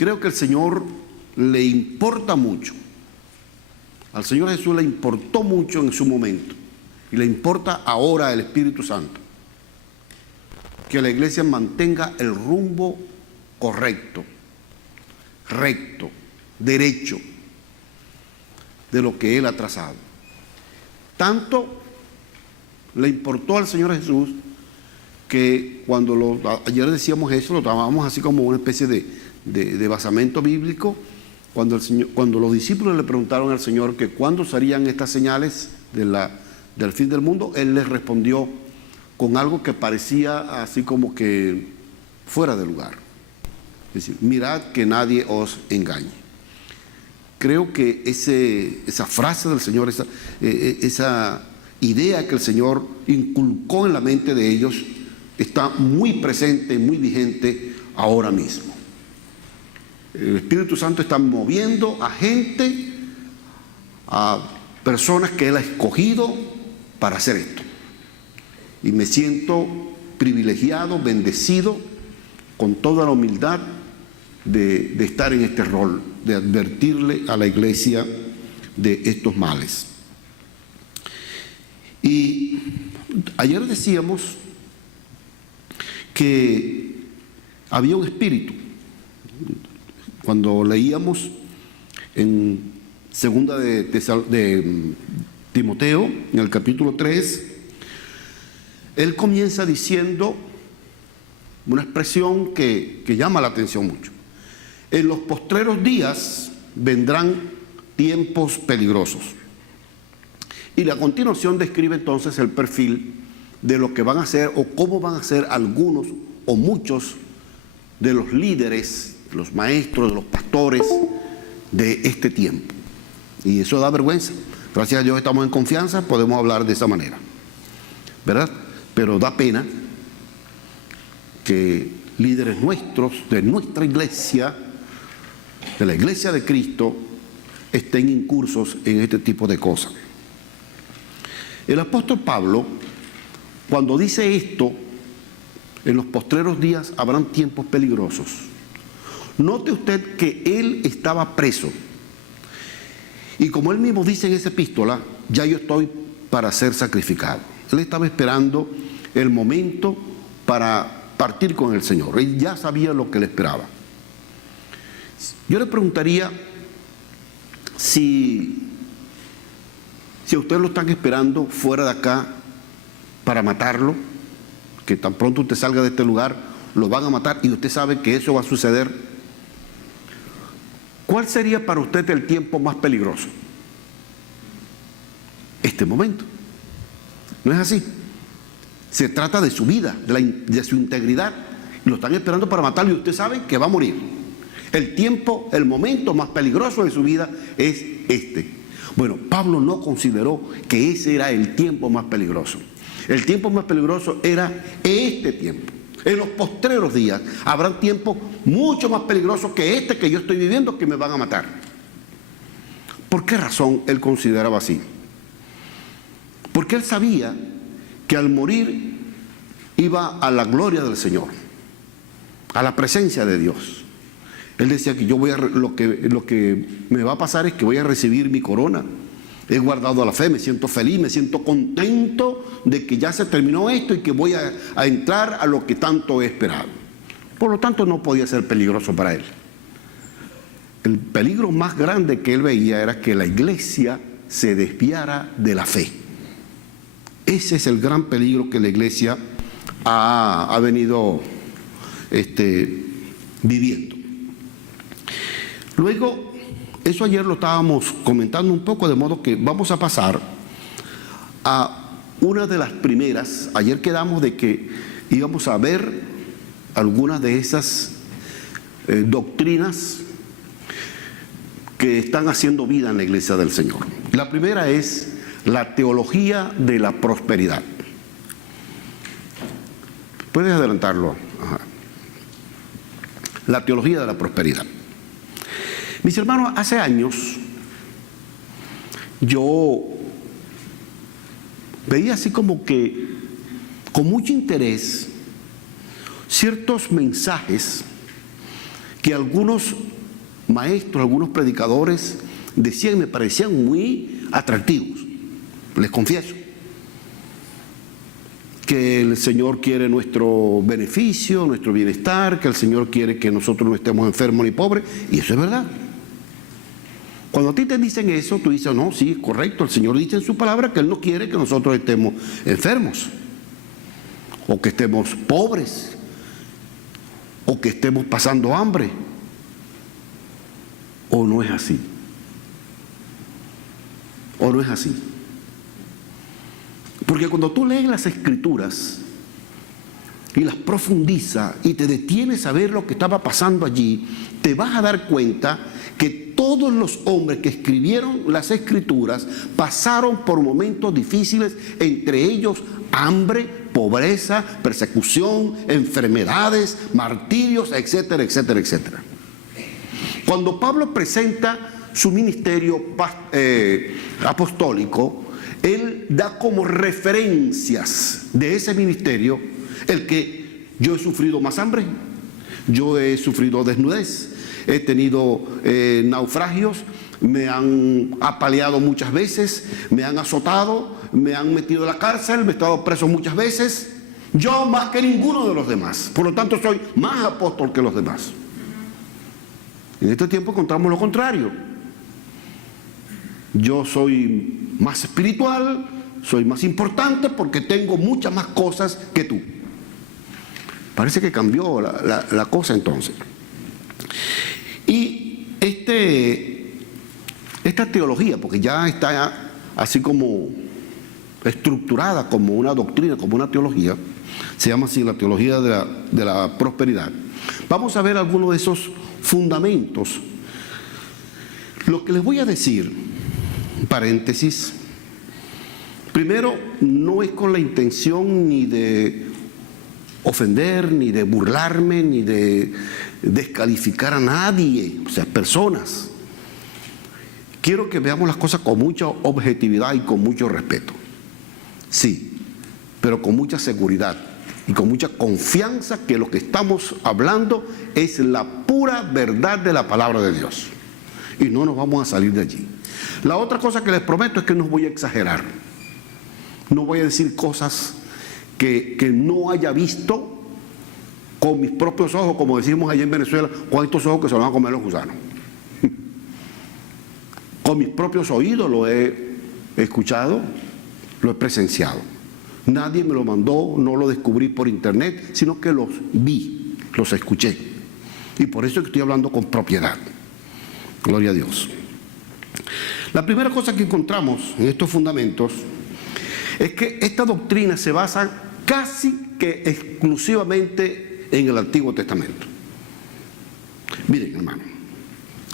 creo que el Señor le importa mucho. Al Señor Jesús le importó mucho en su momento y le importa ahora el Espíritu Santo que la iglesia mantenga el rumbo correcto, recto, derecho de lo que Él ha trazado. Tanto le importó al Señor Jesús que ayer decíamos eso, lo tomábamos así como una especie de basamento bíblico, cuando los discípulos le preguntaron al Señor que cuándo serían estas señales del fin del mundo, Él les respondió con algo que parecía así como que fuera de lugar. Es decir, mirad que nadie os engañe. Creo que esa frase del Señor, esa idea que el Señor inculcó en la mente de ellos, está muy presente, muy vigente ahora mismo. El Espíritu Santo está moviendo a gente, a personas que Él ha escogido para hacer esto. Y me siento privilegiado, bendecido, con toda la humildad de estar en este rol, de advertirle a la iglesia de estos males. Y ayer decíamos que había un espíritu. Cuando leíamos en segunda de Timoteo, en el capítulo 3, él comienza diciendo una expresión que llama la atención mucho. En los postreros días vendrán tiempos peligrosos. Y a continuación describe entonces el perfil de lo que van a ser o cómo van a ser algunos o muchos de los líderes, de los maestros, de los pastores de este tiempo. Y eso da vergüenza. Gracias a Dios estamos en confianza, podemos hablar de esa manera, ¿verdad? Pero da pena que líderes nuestros, de nuestra iglesia, de la iglesia de Cristo, estén incursos en este tipo de cosas. El apóstol Pablo, cuando dice esto, en los postreros días habrán tiempos peligrosos. Note usted que él estaba preso. Y como él mismo dice en esa epístola, ya yo estoy para ser sacrificado. Él estaba esperando el momento para partir con el Señor. Él ya sabía lo que le esperaba. Yo le preguntaría si a usted lo están esperando fuera de acá para matarlo, que tan pronto usted salga de este lugar, lo van a matar y usted sabe que eso va a suceder. ¿Cuál sería para usted el tiempo más peligroso? Este momento. ¿No es así? Se trata de su vida, de su integridad. Lo están esperando para matarlo y usted sabe que va a morir. El momento más peligroso de su vida es este. Bueno, Pablo no consideró que ese era el tiempo más peligroso. El tiempo más peligroso era este tiempo. En los postreros días habrán tiempos mucho más peligrosos que este que yo estoy viviendo, que me van a matar. ¿Por qué razón él consideraba así? Porque él sabía que al morir iba a la gloria del Señor, a la presencia de Dios. Él decía que lo que me va a pasar es que voy a recibir mi corona. He guardado la fe, me siento feliz, me siento contento de que ya se terminó esto y que voy a entrar a lo que tanto he esperado. Por lo tanto, no podía ser peligroso para él. El peligro más grande que él veía era que la iglesia se desviara de la fe. Ese es el gran peligro que la iglesia ha venido viviendo. Luego, eso ayer lo estábamos comentando un poco, de modo que vamos a pasar a una de las primeras. Ayer quedamos de que íbamos a ver algunas de esas doctrinas que están haciendo vida en la iglesia del Señor. La primera es la teología de la prosperidad. ¿Puedes adelantarlo? Ajá. La teología de la prosperidad. Mis hermanos, hace años yo veía así como que con mucho interés ciertos mensajes que algunos maestros, algunos predicadores decían y me parecían muy atractivos, les confieso, que el Señor quiere nuestro beneficio, nuestro bienestar, que el Señor quiere que nosotros no estemos enfermos ni pobres, y eso es verdad. Cuando a ti te dicen eso, tú dices, no, sí, es correcto, el Señor dice en su palabra que Él no quiere que nosotros estemos enfermos, o que estemos pobres, o que estemos pasando hambre. ¿O no es así? ¿O no es así? Porque cuando tú lees las Escrituras y las profundizas y te detienes a ver lo que estaba pasando allí, te vas a dar cuenta que todos los hombres que escribieron las Escrituras pasaron por momentos difíciles, entre ellos hambre, pobreza, persecución, enfermedades, martirios, etcétera, etcétera, etcétera. Cuando Pablo presenta su ministerio apostólico, él da como referencias de ese ministerio el que yo he sufrido más hambre, yo he sufrido desnudez, he tenido naufragios, me han apaleado muchas veces, me han azotado, me han metido en la cárcel, me he estado preso muchas veces, yo más que ninguno de los demás, por lo tanto soy más apóstol que los demás. En este tiempo encontramos lo contrario. Yo soy más espiritual, soy más importante porque tengo muchas más cosas que tú. Parece que cambió la cosa entonces. Y esta teología, porque ya está así como estructurada como una doctrina, como una teología, se llama así la teología de la prosperidad. Vamos a ver algunos de esos fundamentos. Lo que les voy a decir, paréntesis, primero, no es con la intención ni de ofender, ni de burlarme, ni de descalificar a nadie, o sea, personas. Quiero que veamos las cosas con mucha objetividad y con mucho respeto. Sí, pero con mucha seguridad y con mucha confianza que lo que estamos hablando es la pura verdad de la palabra de Dios. Y no nos vamos a salir de allí. La otra cosa que les prometo es que no voy a exagerar. No voy a decir cosas que no haya visto con mis propios ojos, como decimos allá en Venezuela, con estos ojos que se van a comer los gusanos. Con mis propios oídos lo he escuchado, lo he presenciado. Nadie me lo mandó, no lo descubrí por internet, sino que los vi, los escuché. Y por eso estoy hablando con propiedad. Gloria a Dios. La primera cosa que encontramos en estos fundamentos es que esta doctrina se basa casi que exclusivamente en el Antiguo Testamento. Miren, hermano,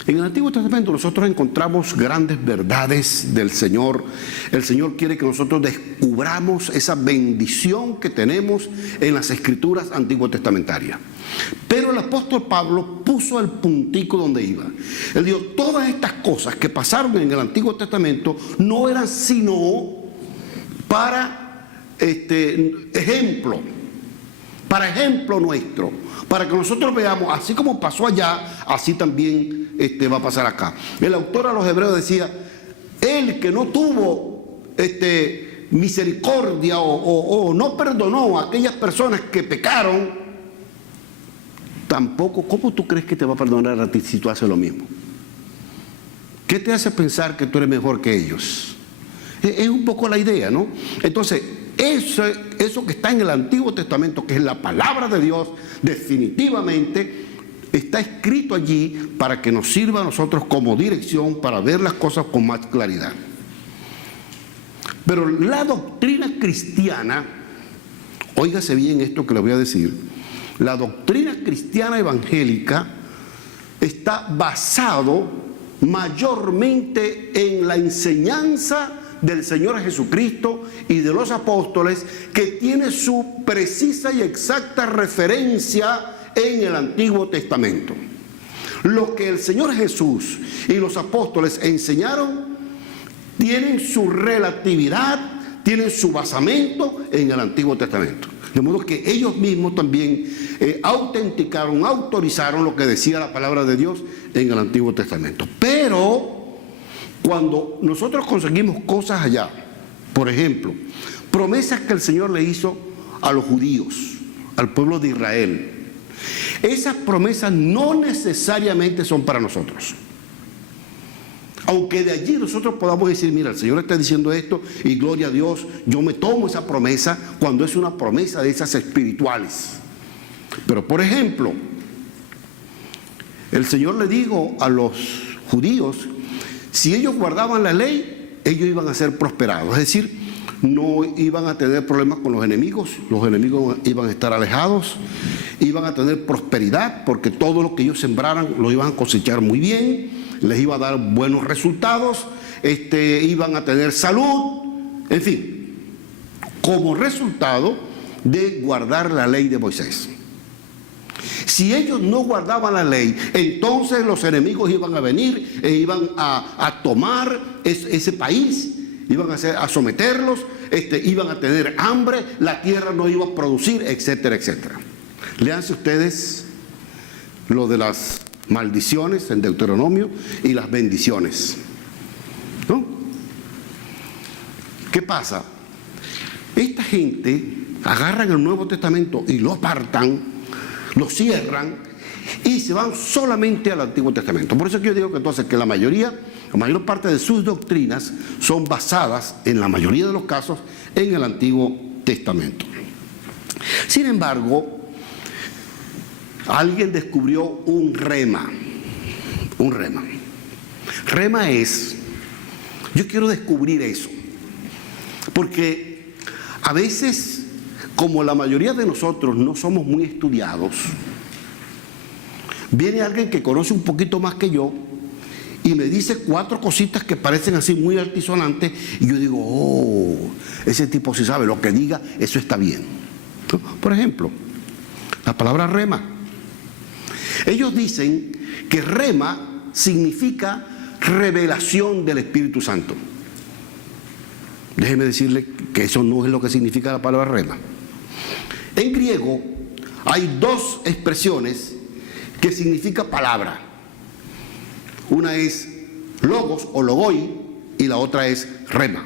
en el Antiguo Testamento nosotros encontramos grandes verdades del Señor. El Señor quiere que nosotros descubramos esa bendición que tenemos en las Escrituras antiguotestamentarias. Pero el apóstol Pablo puso el puntico donde iba. Él dijo, todas estas cosas que pasaron en el Antiguo Testamento no eran sino para ejemplo nuestro, para que nosotros veamos, así como pasó allá, así también va a pasar acá. El autor a los Hebreos decía, el que no tuvo misericordia o no perdonó a aquellas personas que pecaron, tampoco, ¿cómo tú crees que te va a perdonar a ti si tú haces lo mismo? ¿Qué te hace pensar que tú eres mejor que ellos? Es un poco la idea, ¿no? Entonces, eso que está en el Antiguo Testamento, que es la palabra de Dios, definitivamente está escrito allí para que nos sirva a nosotros como dirección para ver las cosas con más claridad. Pero la doctrina cristiana, óigase bien esto que le voy a decir, la doctrina cristiana evangélica está basado mayormente en la enseñanza del Señor Jesucristo y de los apóstoles, que tiene su precisa y exacta referencia en el Antiguo Testamento. Lo que el Señor Jesús y los apóstoles enseñaron tienen su relatividad, tienen su basamento en el Antiguo Testamento. De modo que ellos mismos también autenticaron, autorizaron lo que decía la palabra de Dios en el Antiguo Testamento. Pero cuando nosotros conseguimos cosas allá, por ejemplo, promesas que el Señor le hizo a los judíos, al pueblo de Israel, esas promesas no necesariamente son para nosotros. Aunque de allí nosotros podamos decir, mira, el Señor está diciendo esto y gloria a Dios, yo me tomo esa promesa cuando es una promesa de esas espirituales. Pero por ejemplo, el Señor le dijo a los judíos, si ellos guardaban la ley, ellos iban a ser prosperados. Es decir, no iban a tener problemas con los enemigos iban a estar alejados, iban a tener prosperidad, porque todo lo que ellos sembraran lo iban a cosechar muy bien, les iba a dar buenos resultados, iban a tener salud, en fin, como resultado de guardar la ley de Moisés. Si ellos no guardaban la ley, entonces los enemigos iban a venir e iban a tomar ese país, iban a someterlos, iban a tener hambre, la tierra no iba a producir, etcétera, etcétera. Léanse ustedes lo de las maldiciones en Deuteronomio y las bendiciones, ¿no? ¿Qué pasa? Esta gente agarran el Nuevo Testamento y lo apartan, lo cierran y se van solamente al Antiguo Testamento. Por eso que yo digo que entonces que la mayor parte de sus doctrinas son basadas, en la mayoría de los casos, en el Antiguo Testamento. Sin embargo, alguien descubrió un rema. Un rema. Rema es, yo quiero descubrir eso, porque a veces, como la mayoría de nosotros no somos muy estudiados, viene alguien que conoce un poquito más que yo y me dice 4 cositas que parecen así muy altisonantes y yo digo, oh, ese tipo sí sabe, lo que diga, eso está bien. Por ejemplo, la palabra rema. Ellos dicen que rema significa revelación del Espíritu Santo. Déjeme decirle que eso no es lo que significa la palabra rema. En griego hay 2 expresiones que significa palabra. Una es logos o logoi y la otra es rema.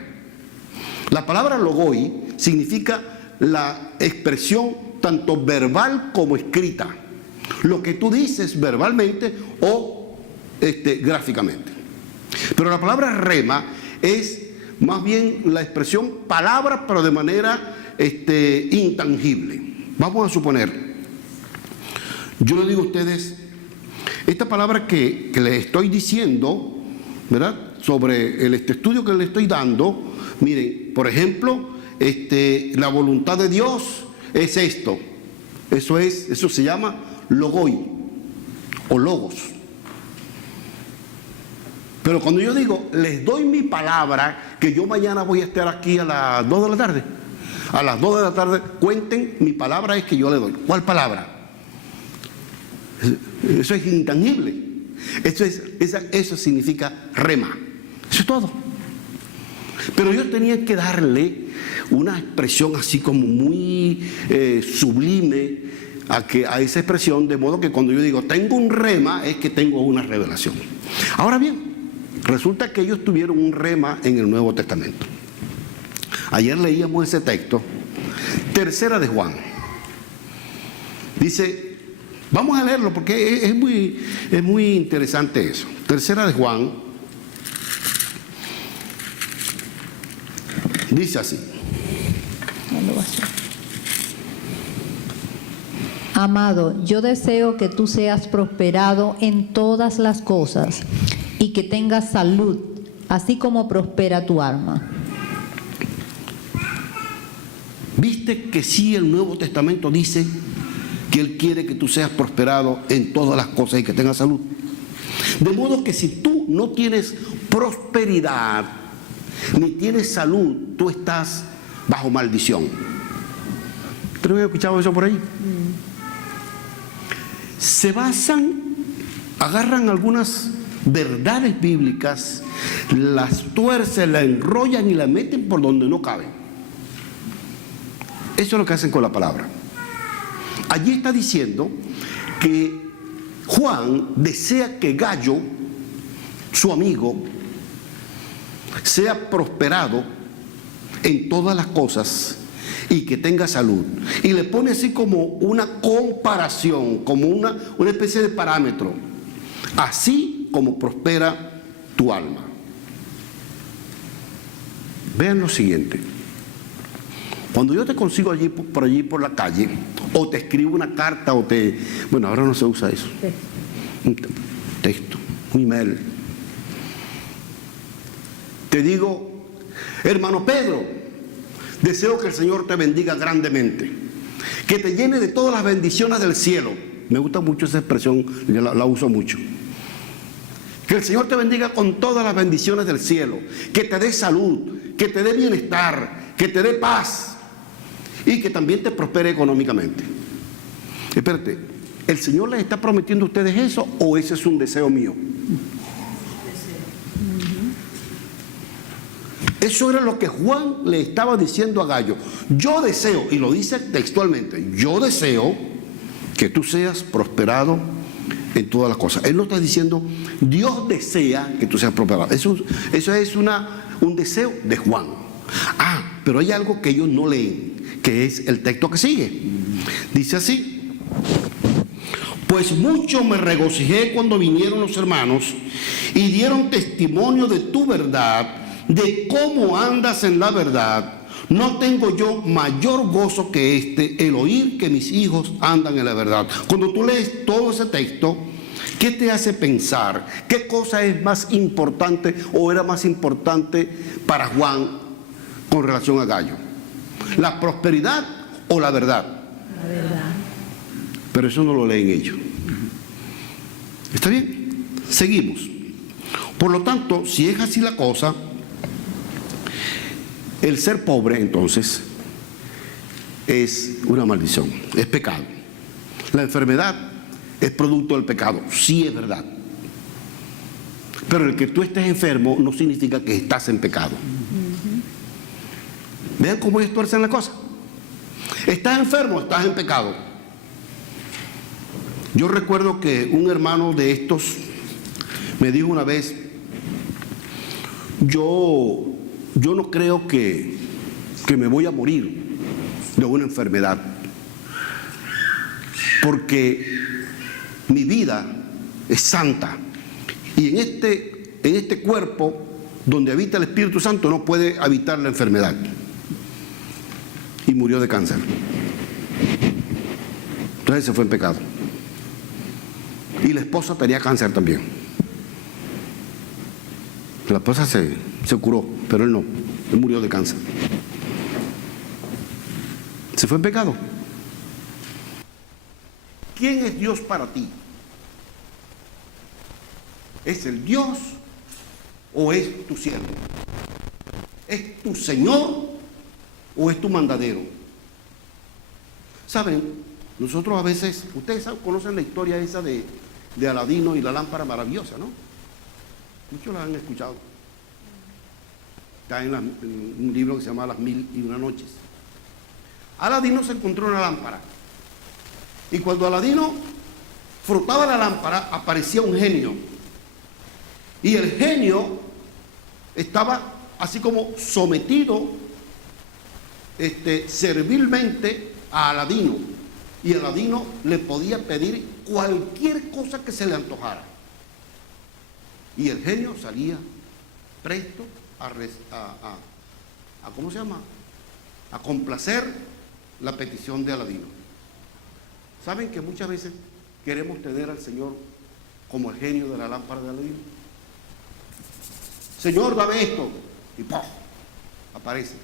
La palabra logoi significa la expresión tanto verbal como escrita, lo que tú dices verbalmente o gráficamente. Pero la palabra rema es más bien la expresión palabra, pero de manera intangible. Vamos a suponer, yo le digo a ustedes, esta palabra que les estoy diciendo, ¿verdad?, sobre el estudio que les estoy dando, miren, por ejemplo, la voluntad de Dios es esto. Eso se llama logoi o logos. Pero cuando yo digo, les doy mi palabra, que yo mañana voy a estar aquí a las 2 de la tarde. A las 2 de la tarde, cuenten, mi palabra es que yo le doy. ¿Cuál palabra? Eso es intangible. Eso significa rema. Eso es todo. Pero yo tenía que darle una expresión así como muy sublime a esa expresión, de modo que cuando yo digo tengo un rema, es que tengo una revelación. Ahora bien, resulta que ellos tuvieron un rema en el Nuevo Testamento. Ayer leíamos ese texto, 3 de Juan. Dice, vamos a leerlo porque es muy interesante eso. 3 de Juan dice así. Amado, yo deseo que tú seas prosperado en todas las cosas y que tengas salud, así como prospera tu alma. ¿Viste que sí el Nuevo Testamento dice que Él quiere que tú seas prosperado en todas las cosas y que tengas salud? De modo que si tú no tienes prosperidad ni tienes salud, tú estás bajo maldición. ¿Ustedes han escuchado eso por ahí? Se agarran algunas verdades bíblicas, las tuercen, las enrollan y las meten por donde no caben. Eso es lo que hacen con la palabra. Allí está diciendo que Juan desea que Gayo, su amigo, sea prosperado en todas las cosas y que tenga salud. Y le pone así como una comparación, como una especie de parámetro. Así como prospera tu alma. Vean lo siguiente. Cuando yo te consigo allí por la calle, o te escribo una carta, bueno, ahora no se usa eso. Un texto, un email. Te digo, hermano Pedro, deseo que el Señor te bendiga grandemente, que te llene de todas las bendiciones del cielo. Me gusta mucho esa expresión, yo la uso mucho. Que el Señor te bendiga con todas las bendiciones del cielo, que te dé salud, que te dé bienestar, que te dé paz y que también te prospere económicamente. Espérate, ¿el Señor les está prometiendo a ustedes eso o ese es un deseo mío? Eso era lo que Juan le estaba diciendo a Gayo. Yo deseo, y lo dice textualmente, yo deseo que tú seas prosperado en todas las cosas. Él no está diciendo, Dios desea que tú seas prosperado. Eso es un deseo de Juan. Pero hay algo que ellos no leen, que es el texto que sigue. Dice así: pues mucho me regocijé cuando vinieron los hermanos y dieron testimonio de tu verdad, de cómo andas en la verdad. No tengo yo mayor gozo que el oír que mis hijos andan en la verdad. Cuando tú lees todo ese texto, ¿qué te hace pensar? ¿Qué cosa es más importante o era más importante para Juan con relación a Gayo? ¿La prosperidad o la verdad? La verdad. Pero eso no lo leen ellos. ¿Está bien? Seguimos. Por lo tanto, si es así la cosa, el ser pobre entonces es una maldición, es pecado. La enfermedad es producto del pecado, sí es verdad. Pero el que tú estés enfermo no significa que estás en pecado. Vean cómo ellos tuercen la cosa. Estás enfermo, estás en pecado. Yo recuerdo que un hermano de estos me dijo una vez, yo no creo que me voy a morir de una enfermedad, porque mi vida es santa y en este cuerpo donde habita el Espíritu Santo no puede habitar la enfermedad. Y murió de cáncer. Entonces se fue en pecado. Y la esposa tenía cáncer también. La esposa se curó, pero él no. Él murió de cáncer. Se fue en pecado. ¿Quién es Dios para ti? ¿Es el Dios o es tu siervo? ¿Es tu Señor o es tu mandadero? ¿Saben? Nosotros a veces, ustedes conocen la historia esa de Aladino y la lámpara maravillosa, ¿no? Muchos la han escuchado. Está en un libro que se llama Las 1001 noches. Aladino se encontró una lámpara. Y cuando Aladino frotaba la lámpara, aparecía un genio. Y el genio estaba así como sometido servilmente a Aladino. Y Aladino le podía pedir cualquier cosa que se le antojara. Y el genio salía presto a complacer la petición de Aladino. ¿Saben que muchas veces queremos tener al Señor como el genio de la lámpara de Aladino? Señor, dame esto. Y ¡pum! Aparece.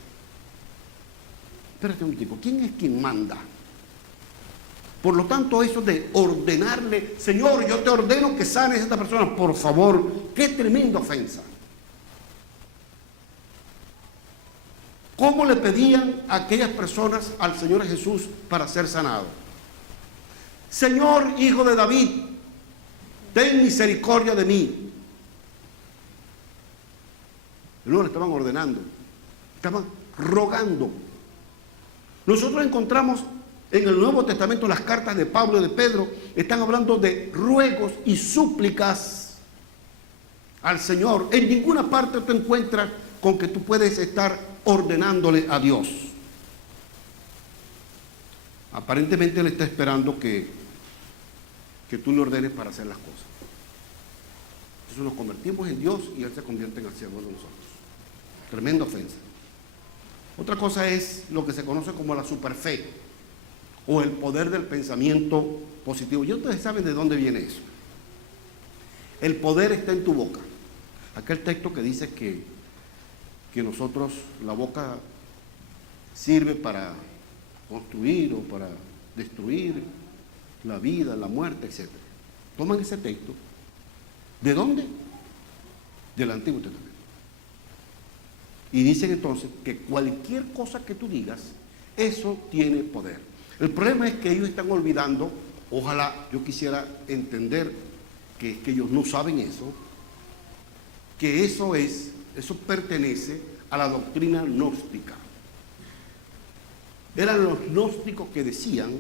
Espérate un momentico, ¿quién es quien manda? Por lo tanto, eso de ordenarle, Señor, yo te ordeno que sanes a esta persona, por favor, qué tremenda ofensa. ¿Cómo le pedían a aquellas personas al Señor Jesús para ser sanado? Señor, hijo de David, ten misericordia de mí. No le estaban ordenando, estaban rogando. Nosotros encontramos en el Nuevo Testamento las cartas de Pablo y de Pedro, están hablando de ruegos y súplicas al Señor. En ninguna parte te encuentras con que tú puedes estar ordenándole a Dios. Aparentemente Él está esperando que tú le ordenes para hacer las cosas. Entonces nos convertimos en Dios y Él se convierte en el siervo de nosotros. Tremenda ofensa. Otra cosa es lo que se conoce como la superfe o el poder del pensamiento positivo. Y ustedes saben de dónde viene eso. El poder está en tu boca. Aquel texto que dice que nosotros, la boca sirve para construir o para destruir la vida, la muerte, etc. Toman ese texto. ¿De dónde? Del Antiguo Testamento. Y dicen entonces que cualquier cosa que tú digas, eso tiene poder. El problema es que ellos están olvidando, ojalá yo quisiera entender que ellos no saben eso, que eso pertenece a la doctrina gnóstica. Eran los gnósticos que decían,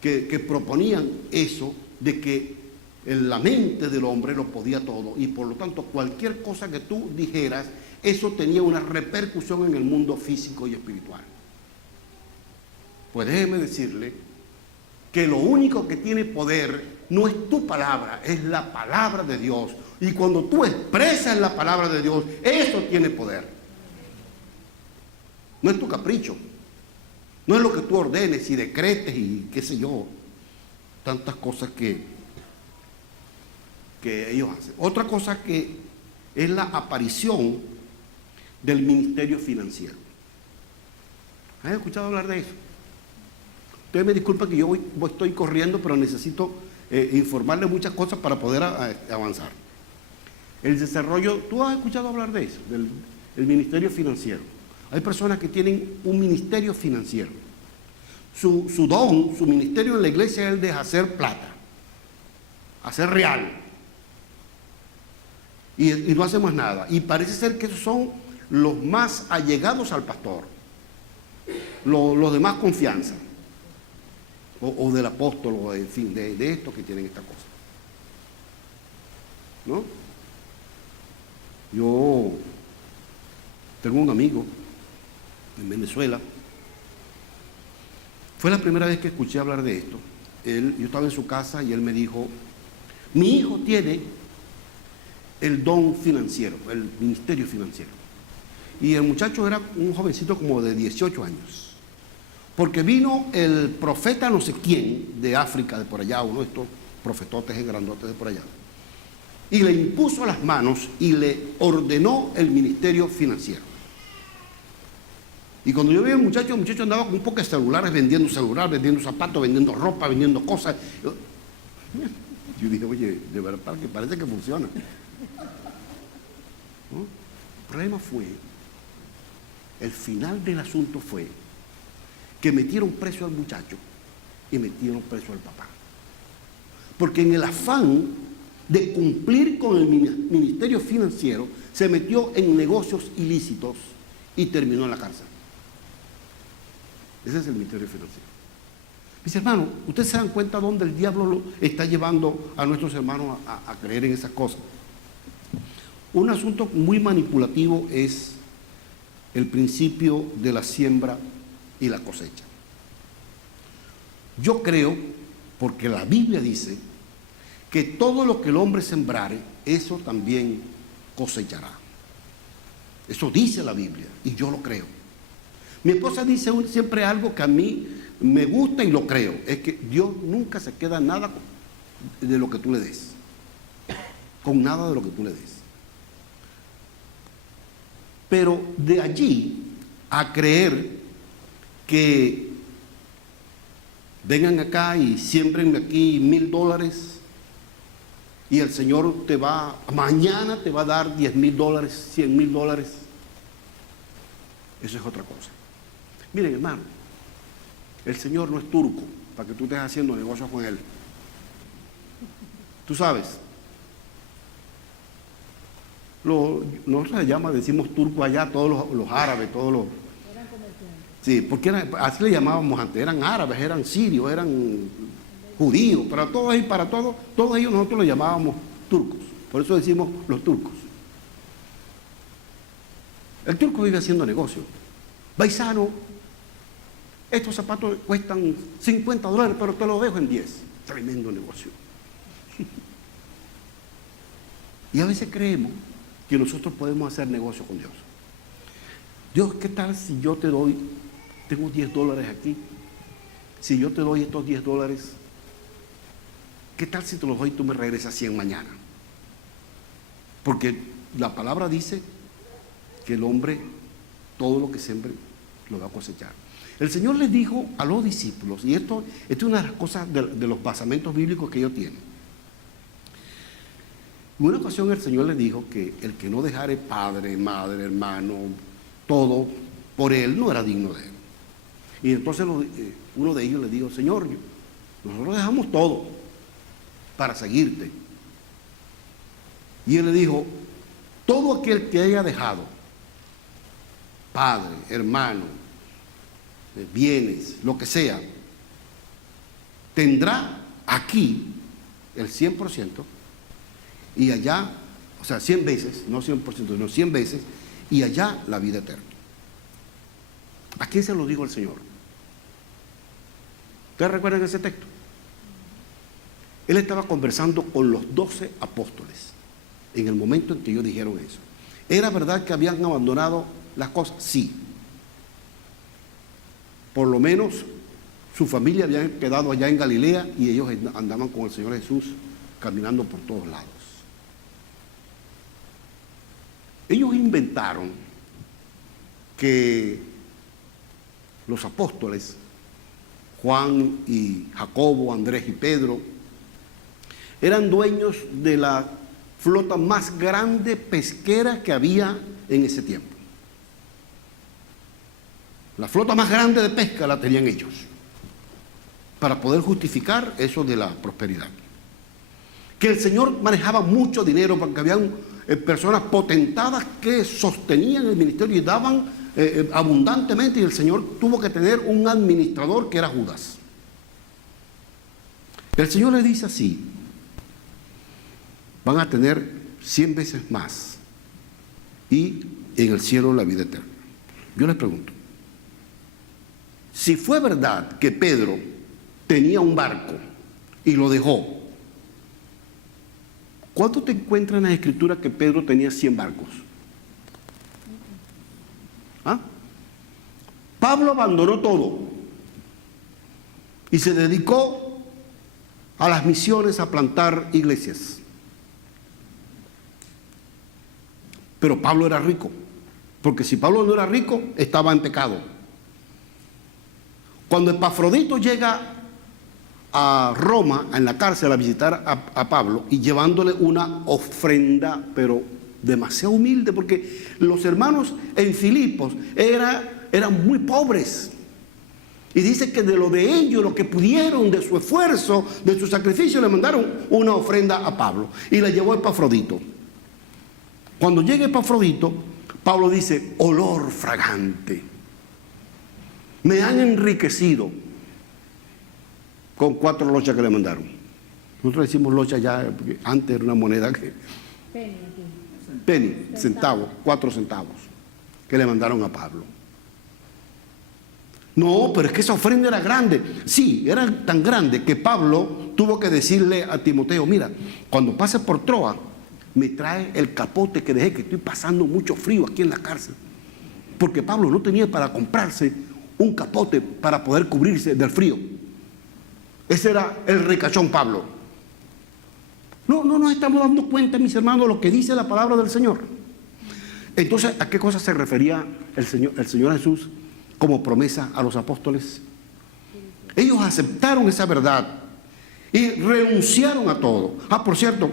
que proponían eso, de que la mente del hombre lo podía todo, y por lo tanto cualquier cosa que tú dijeras, eso tenía una repercusión en el mundo físico y espiritual. Pues déjeme decirle que lo único que tiene poder no es tu palabra, es la palabra de Dios. Y cuando tú expresas la palabra de Dios, eso tiene poder. No es tu capricho, no es lo que tú ordenes y decretes y qué sé yo, tantas cosas que ellos hacen. Otra cosa que es la aparición del ministerio financiero. ¿Han escuchado hablar de eso? Ustedes me disculpan que yo estoy corriendo, pero necesito informarle muchas cosas para poder avanzar. El desarrollo, ¿tú has escuchado hablar de eso? Del ministerio financiero. Hay personas que tienen un ministerio financiero. Su don, su ministerio en la iglesia es el de hacer plata, hacer real. Y no hace más nada. Y parece ser que esos son los más allegados al pastor, los de más confianza, o del apóstol, o en fin, de estos que tienen esta cosa, ¿no? Yo tengo un amigo en Venezuela. Fue la primera vez que escuché hablar de esto. Yo estaba en su casa y él me dijo: mi hijo tiene el don financiero, el ministerio financiero. Y el muchacho era un jovencito como de 18 años. Porque vino el profeta no sé quién, de África, de por allá, uno de estos profetotes grandotes de por allá, y le impuso las manos y le ordenó el ministerio financiero. Y cuando yo vi al muchacho, el muchacho andaba con un poco de celulares, vendiendo celular, vendiendo zapatos, vendiendo ropa, vendiendo cosas. Yo dije, oye, de verdad que parece que funciona, ¿no? El problema fue, el final del asunto fue que metieron preso al muchacho y metieron preso al papá. Porque en el afán de cumplir con el ministerio financiero, se metió en negocios ilícitos y terminó en la cárcel. Ese es el ministerio financiero. Mis hermanos, ¿ustedes se dan cuenta dónde el diablo lo está llevando a nuestros hermanos a creer en esas cosas? Un asunto muy manipulativo es el principio de la siembra y la cosecha. Yo creo, porque la Biblia dice, que todo lo que el hombre sembrare, eso también cosechará. Eso dice la Biblia, y yo lo creo. Mi esposa dice siempre algo que a mí me gusta y lo creo, es que Dios nunca se queda nada de lo que tú le des, con nada de lo que tú le des. Pero de allí a creer que vengan acá y siembrenme aquí $1,000 y el Señor mañana te va a dar $10,000, $100,000, eso es otra cosa. Miren, hermano, el Señor no es turco para que tú estés haciendo negocios con Él. Tú sabes, nosotros se llama, decimos turco allá, todos los árabes, todos los... Sí, porque así le llamábamos antes, eran árabes, eran sirios, eran judíos, pero todos ellos nosotros los llamábamos turcos, por eso decimos los turcos. El turco vive haciendo negocio. Paisano, estos zapatos cuestan $50, pero te los dejo en 10. Tremendo negocio. Y a veces creemos que nosotros podemos hacer negocio con Dios. Dios, ¿qué tal si yo te doy, tengo $10 aquí, si yo te doy estos $10, ¿qué tal si te los doy y tú me regresas 100 mañana? Porque la palabra dice que el hombre, todo lo que siembre, lo va a cosechar. El Señor les dijo a los discípulos, y esto es una de las cosas de los basamentos bíblicos que ellos tienen. En una ocasión el Señor les dijo que el que no dejare padre, madre, hermano, todo por él, no era digno de él. Y entonces uno de ellos le dijo, Señor, nosotros dejamos todo para seguirte. Y él le dijo, todo aquel que haya dejado padre, hermano, bienes, lo que sea, tendrá aquí el 100% y allá, o sea, 100 veces, no 100%, sino 100 veces, y allá la vida eterna. ¿A quién se lo dijo el Señor? ¿Ustedes recuerdan ese texto? Él estaba conversando con los 12 apóstoles en el momento en que ellos dijeron eso. ¿Era verdad que habían abandonado las cosas? Sí. Por lo menos su familia había quedado allá en Galilea y ellos andaban con el Señor Jesús caminando por todos lados. Ellos inventaron que los apóstoles, Juan y Jacobo, Andrés y Pedro, eran dueños de la flota más grande pesquera que había en ese tiempo. La flota más grande de pesca la tenían ellos, para poder justificar eso de la prosperidad. Que el Señor manejaba mucho dinero, porque habían personas potentadas que sostenían el ministerio y daban abundantemente, y el Señor tuvo que tener un administrador que era Judas. El Señor le dice así: van a tener 100 veces más y en el cielo la vida eterna. Yo les pregunto, si fue verdad que Pedro tenía un barco y lo dejó, ¿cuánto te encuentras en la Escritura que Pedro tenía 100 barcos? ¿Ah? Pablo abandonó todo y se dedicó a las misiones, a plantar iglesias. Pero Pablo era rico, porque si Pablo no era rico, estaba en pecado. Cuando Epafrodito llega a Roma, en la cárcel, a visitar a Pablo y llevándole una ofrenda, pero demasiado humilde, porque los hermanos en Filipos eran muy pobres. Y dice que de lo de ellos, lo que pudieron, de su esfuerzo, de su sacrificio, le mandaron una ofrenda a Pablo y la llevó a Epafrodito. Cuando llega Epafrodito, Pablo dice: olor fragante, me han enriquecido con 4 lochas que le mandaron. Nosotros decimos locha ya, porque antes era una moneda que... Penny, centavos, 4 centavos, que le mandaron a Pablo. No, pero es que esa ofrenda era grande. Sí, era tan grande que Pablo tuvo que decirle a Timoteo: mira, cuando pases por Troa, me trae el capote que dejé, que estoy pasando mucho frío aquí en la cárcel. Porque Pablo no tenía para comprarse un capote para poder cubrirse del frío. Ese era el ricachón Pablo. No nos estamos dando cuenta, mis hermanos, de lo que dice la palabra del Señor. Entonces, ¿a qué cosa se refería el Señor Jesús como promesa a los apóstoles? Ellos aceptaron esa verdad y renunciaron a todo. Ah, por cierto,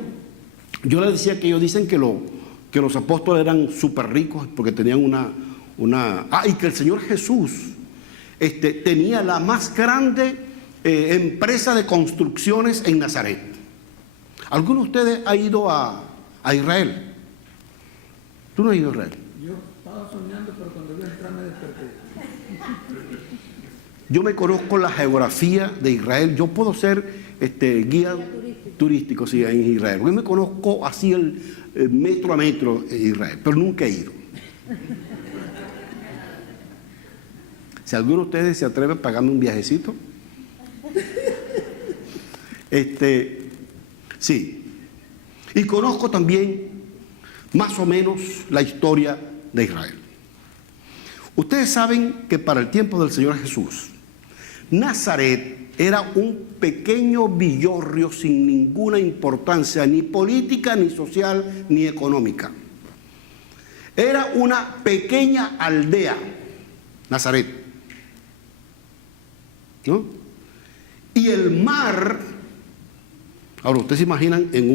yo les decía que ellos dicen que los apóstoles eran súper ricos porque tenían y que el Señor Jesús tenía la más grande empresa de construcciones en Nazaret. ¿Alguno de ustedes ha ido a Israel? ¿Tú no has ido a Israel? Yo estaba soñando, pero cuando vi entrar me desperté. Yo me conozco la geografía de Israel. Yo puedo ser guía turístico sí, en Israel. Yo me conozco así el metro a metro en Israel, pero nunca he ido. Si alguno de ustedes se atreve a pagarme un viajecito, sí. Y conozco también más o menos la historia de Israel. Ustedes saben que para el tiempo del Señor Jesús, Nazaret era un pequeño villorrio sin ninguna importancia, ni política, ni social, ni económica. Era una pequeña aldea, Nazaret, ¿no? Y el mar, ahora ustedes se imaginan en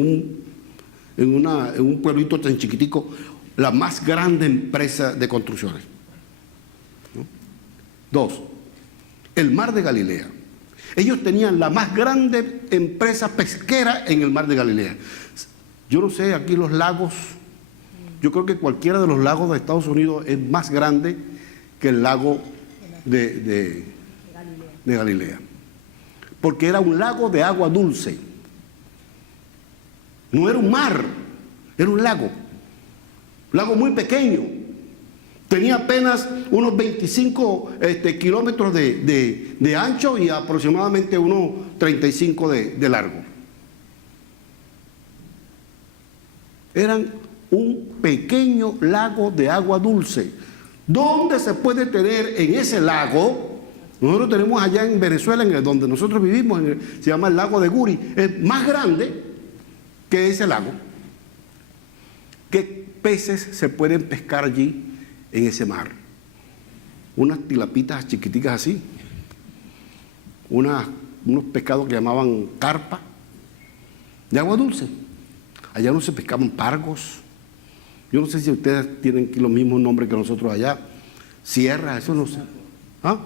un pueblito tan chiquitico, la más grande empresa de construcciones, ¿no? 2, el mar de Galilea. Ellos tenían la más grande empresa pesquera en el mar de Galilea. Yo no sé, aquí los lagos, yo creo que cualquiera de los lagos de Estados Unidos es más grande que el lago de Galilea. Porque era un lago de agua dulce. No era un mar, era un lago muy pequeño. Tenía apenas unos 25 kilómetros de ancho y aproximadamente unos 35 de largo. Eran un pequeño lago de agua dulce. ¿Dónde se puede tener en ese lago? Nosotros tenemos allá en Venezuela, donde nosotros vivimos, se llama el lago de Guri. Es más grande que ese lago. ¿Qué peces se pueden pescar allí en ese mar? Unas tilapitas chiquiticas así, unos pescados que llamaban carpa, de agua dulce. Allá no se pescaban pargos. Yo no sé si ustedes tienen aquí los mismos nombres que nosotros allá. Sierra, eso no sé. ¿Ah?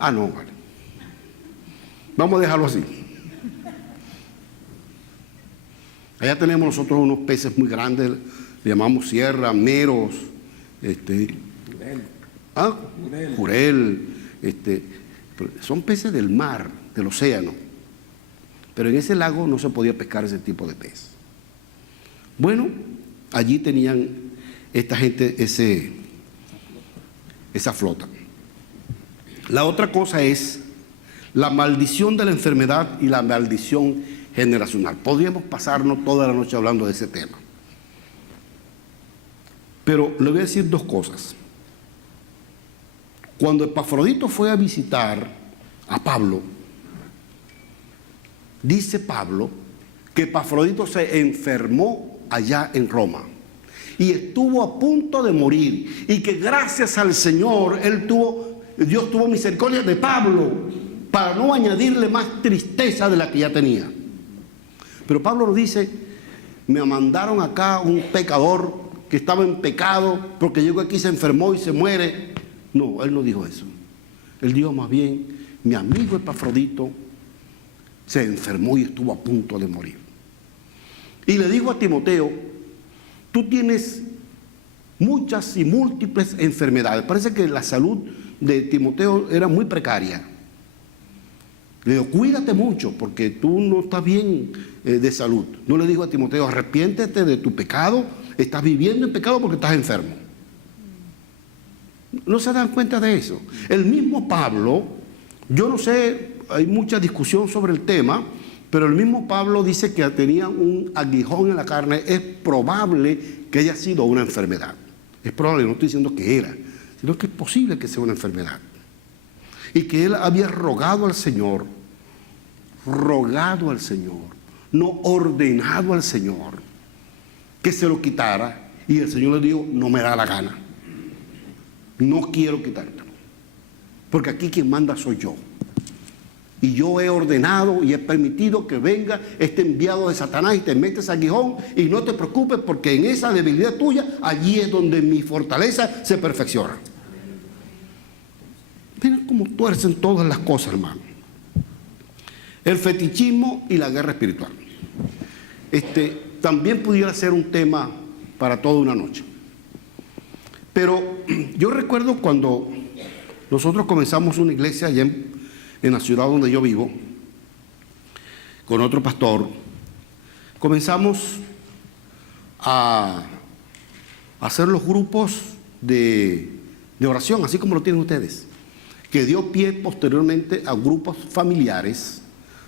Ah, no, vale. Vamos a dejarlo así. Allá tenemos nosotros unos peces muy grandes, le llamamos sierra, meros, jurel, son peces del mar, del océano. Pero en ese lago no se podía pescar ese tipo de pez. Bueno, allí tenían esta gente esa flota. La otra cosa es la maldición de la enfermedad y la maldición generacional. Podríamos pasarnos toda la noche hablando de ese tema. Pero le voy a decir dos cosas. Cuando Epafrodito fue a visitar a Pablo, dice Pablo que Epafrodito se enfermó allá en Roma y estuvo a punto de morir, y que gracias al Señor Dios tuvo misericordia de Pablo para no añadirle más tristeza de la que ya tenía. Pero Pablo nos dice: me mandaron acá un pecador que estaba en pecado, porque llegó aquí, se enfermó y se muere. No, él no dijo eso. Él dijo más bien: mi amigo Epafrodito se enfermó y estuvo a punto de morir. Y le dijo a Timoteo: tú tienes muchas y múltiples enfermedades. Parece que la salud de Timoteo era muy precaria. Le dijo: cuídate mucho porque tú no estás bien de salud. No le dijo a Timoteo: arrepiéntete de tu pecado, estás viviendo en pecado porque estás enfermo. ¿No se dan cuenta de eso? El mismo Pablo, yo no sé, hay mucha discusión sobre el tema, pero el mismo Pablo dice que tenía un aguijón en la carne. Es probable que haya sido una enfermedad. Es probable, no estoy diciendo que era, sino que es posible que sea una enfermedad. Y que él había rogado al Señor, no ordenado al Señor que se lo quitara, y el Señor le dijo: no me da la gana, no quiero quitártelo, porque aquí quien manda soy yo, y yo he ordenado y he permitido que venga este enviado de Satanás y te metes aguijón, y no te preocupes, porque en esa debilidad tuya, allí es donde mi fortaleza se perfecciona. Miren cómo tuercen todas las cosas, hermano. El fetichismo y la guerra espiritual. También pudiera ser un tema para toda una noche. Pero yo recuerdo cuando nosotros comenzamos una iglesia allá en la ciudad donde yo vivo, con otro pastor. Comenzamos a hacer los grupos de oración, así como lo tienen ustedes, que dio pie posteriormente a grupos familiares.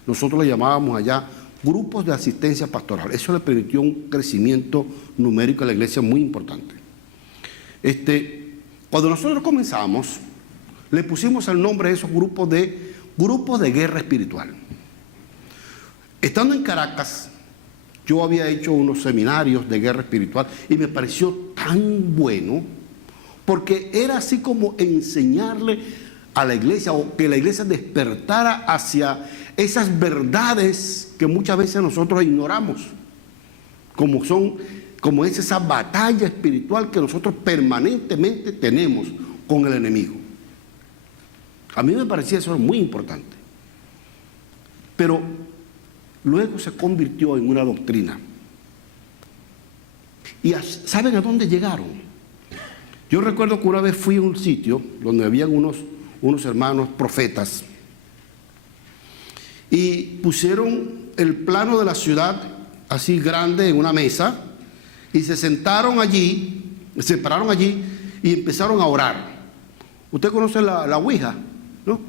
Nosotros le llamábamos allá grupos de asistencia pastoral. Eso le permitió un crecimiento numérico a la iglesia muy importante. Cuando nosotros comenzamos, le pusimos el nombre a esos grupos de guerra espiritual. Estando en Caracas, yo había hecho unos seminarios de guerra espiritual y me pareció tan bueno, porque era así como enseñarle a la iglesia, o que la iglesia despertara hacia esas verdades que muchas veces nosotros ignoramos, como es esa batalla espiritual que nosotros permanentemente tenemos con el enemigo. A mí me parecía eso muy importante. Pero luego se convirtió en una doctrina. ¿Y saben a dónde llegaron? Yo recuerdo que una vez fui a un sitio donde habían unos hermanos profetas y pusieron el plano de la ciudad así grande en una mesa y se sentaron allí, se pararon allí y empezaron a orar. ¿Usted conoce la ouija? ¿No?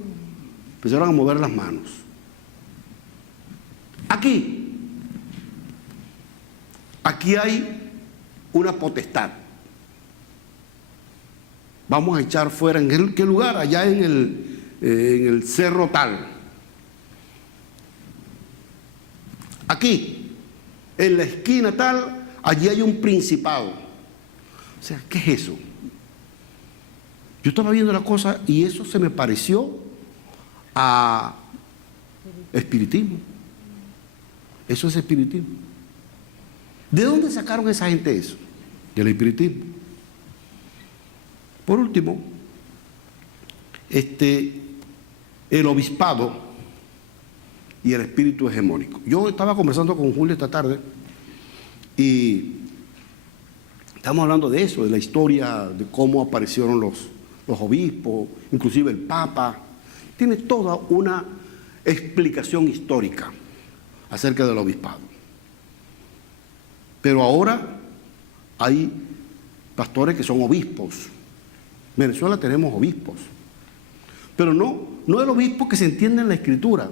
Empezaron a mover las manos. Aquí hay una potestad. Vamos a echar fuera, ¿en qué lugar? Allá en el cerro tal. Aquí, en la esquina tal, allí hay un principado. O sea, ¿qué es eso? Yo estaba viendo la cosa y eso se me pareció a espiritismo. Eso es espiritismo. ¿De dónde sacaron esa gente eso? Del espiritismo. Por último, el obispado y el espíritu hegemónico. Yo estaba conversando con Julio esta tarde y estamos hablando de eso, de la historia, de cómo aparecieron los obispos, inclusive el Papa. Tiene toda una explicación histórica acerca del obispado. Pero ahora hay pastores que son obispos. En Venezuela tenemos obispos. Pero no el obispo que se entiende en la Escritura.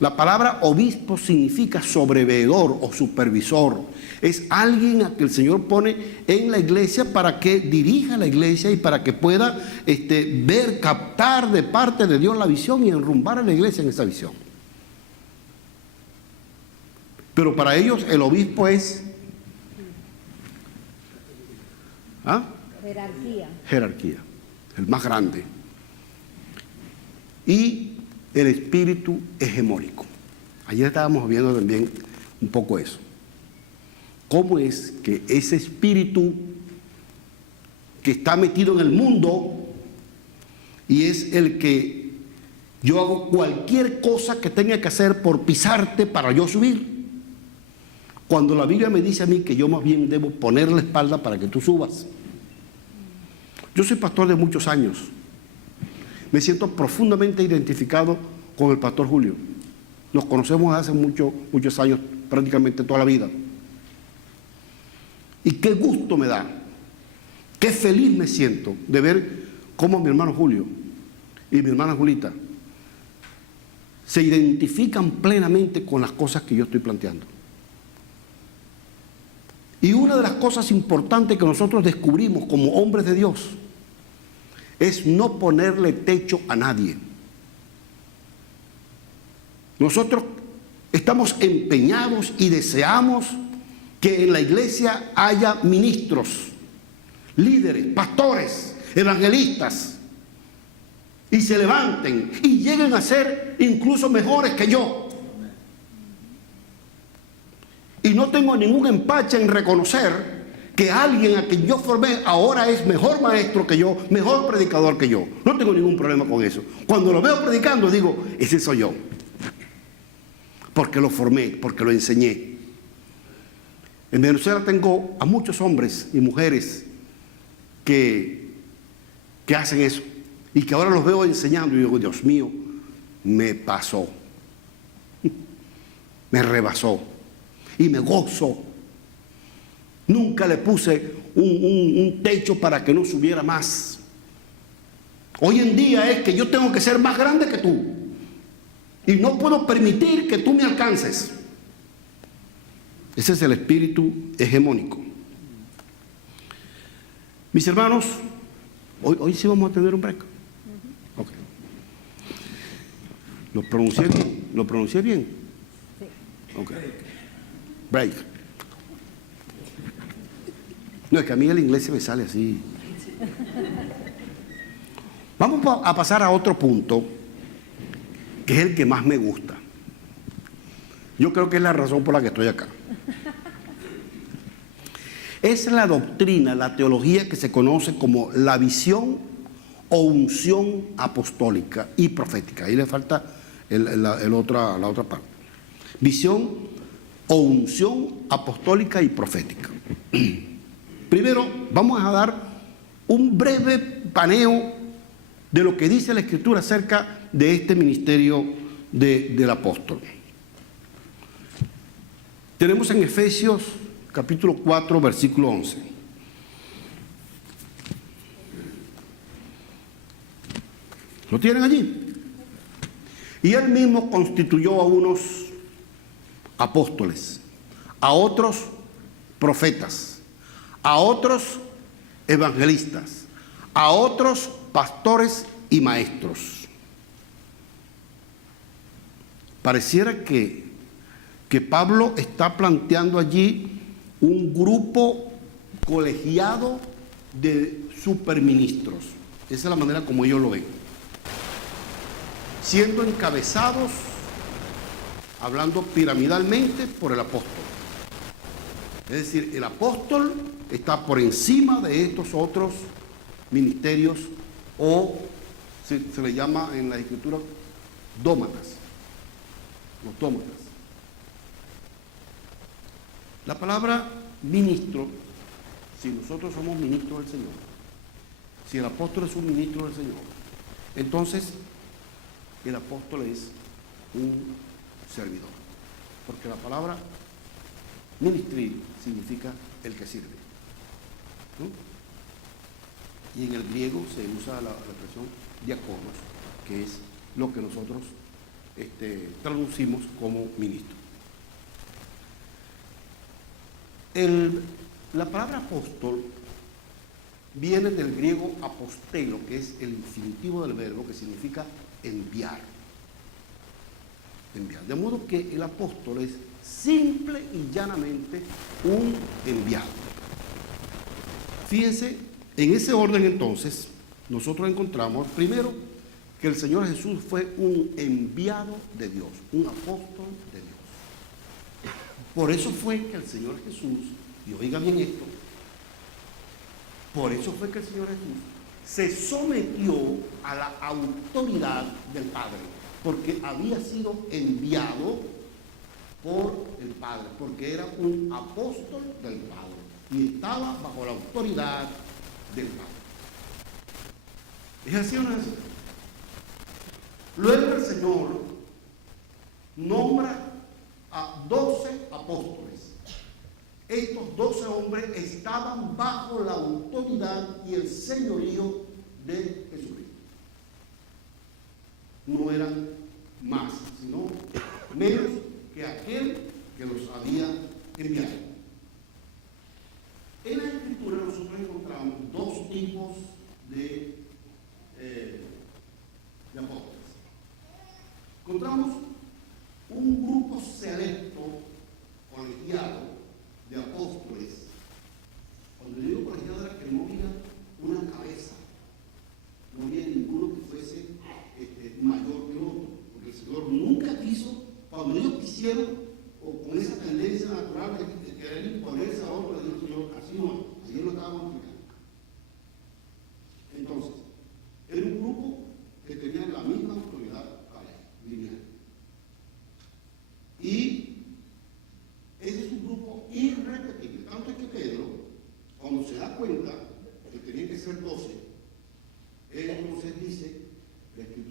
La palabra obispo significa sobreveedor o supervisor. Es alguien a que el Señor pone en la iglesia para que dirija la iglesia y para que pueda ver, captar de parte de Dios la visión y enrumbar a la iglesia en esa visión. Pero para ellos el obispo es jerarquía, el más grande. Y el espíritu hegemónico. Ayer estábamos viendo también un poco eso. ¿Cómo es que ese espíritu que está metido en el mundo y es el que yo hago cualquier cosa que tenga que hacer por pisarte para yo subir? Cuando la Biblia me dice a mí que yo más bien debo poner la espalda para que tú subas. Yo soy pastor de muchos años. Me siento profundamente identificado con el pastor Julio. Nos conocemos hace muchos años, prácticamente toda la vida. Y qué gusto me da, qué feliz me siento de ver cómo mi hermano Julio y mi hermana Julita se identifican plenamente con las cosas que yo estoy planteando. Y una de las cosas importantes que nosotros descubrimos como hombres de Dios es no ponerle techo a nadie. Nosotros estamos empeñados y deseamos que en la iglesia haya ministros, líderes, pastores, evangelistas, y se levanten y lleguen a ser incluso mejores que yo. Y no tengo ningún empache en reconocer que alguien a quien yo formé ahora es mejor maestro que yo, mejor predicador que yo. No tengo ningún problema con eso. Cuando lo veo predicando digo, ese soy yo. Porque lo formé, porque lo enseñé. En Venezuela tengo a muchos hombres y mujeres que hacen eso. y que ahora los veo enseñando y digo, Dios mío, me pasó, me rebasó y me gozo. Nunca le puse un techo para que no subiera más. Hoy en día es que yo tengo que ser más grande que tú y no puedo permitir que tú me alcances. Ese es el espíritu hegemónico. Mis hermanos, hoy sí vamos a tener un break. Okay. ¿Lo pronuncié bien? ¿Lo pronuncié bien? Sí. Ok. Break. No, es que a mí el inglés se me sale así. Vamos a pasar a otro punto, que es el que más me gusta. Yo creo que es la razón por la que estoy acá. Es la doctrina, la teología que se conoce como la visión o unción apostólica y profética. Ahí le falta la otra parte. Visión o unción apostólica y profética. Primero, vamos a dar un breve paneo de lo que dice la Escritura acerca de este ministerio del apóstol. Tenemos en Efesios capítulo 4, versículo 11. ¿Lo tienen allí? Y él mismo constituyó a unos apóstoles, a otros profetas, a otros evangelistas, a otros pastores y maestros. Pareciera que Pablo está planteando allí un grupo colegiado de superministros. Esa es la manera como ellos lo ven. Siendo encabezados, hablando piramidalmente, por el apóstol. Es decir, el apóstol está por encima de estos otros ministerios, o se le llama en la escritura dómatas, los dómatas. La palabra ministro, si nosotros somos ministros del Señor, si el apóstol es un ministro del Señor, entonces el apóstol es un servidor, porque la palabra ministril significa el que sirve, ¿no? Y en el griego se usa la expresión diáconos, que es lo que nosotros traducimos como ministro. La palabra apóstol viene del griego apostelo, que es el infinitivo del verbo, que significa enviar. Enviar. De modo que el apóstol es simple y llanamente un enviado. Fíjense, en ese orden entonces, nosotros encontramos primero que el Señor Jesús fue un enviado de Dios, un apóstol de Dios. Por eso fue que el Señor Jesús, y oigan bien esto, por eso fue que el Señor Jesús se sometió a la autoridad del Padre, porque había sido enviado por el Padre, porque era un apóstol del Padre y estaba bajo la autoridad del Padre. ¿Es así o no es así? Luego el Señor nombra a 12 apóstoles. Estos 12 hombres estaban bajo la autoridad y el señorío de Jesucristo. No eran más, sino menos que aquel que los había enviado. En la Escritura nosotros encontramos dos tipos de apóstoles. Encontramos un grupo selecto, colegiado, de apóstoles. Cuando yo digo colegiado era que no había una cabeza,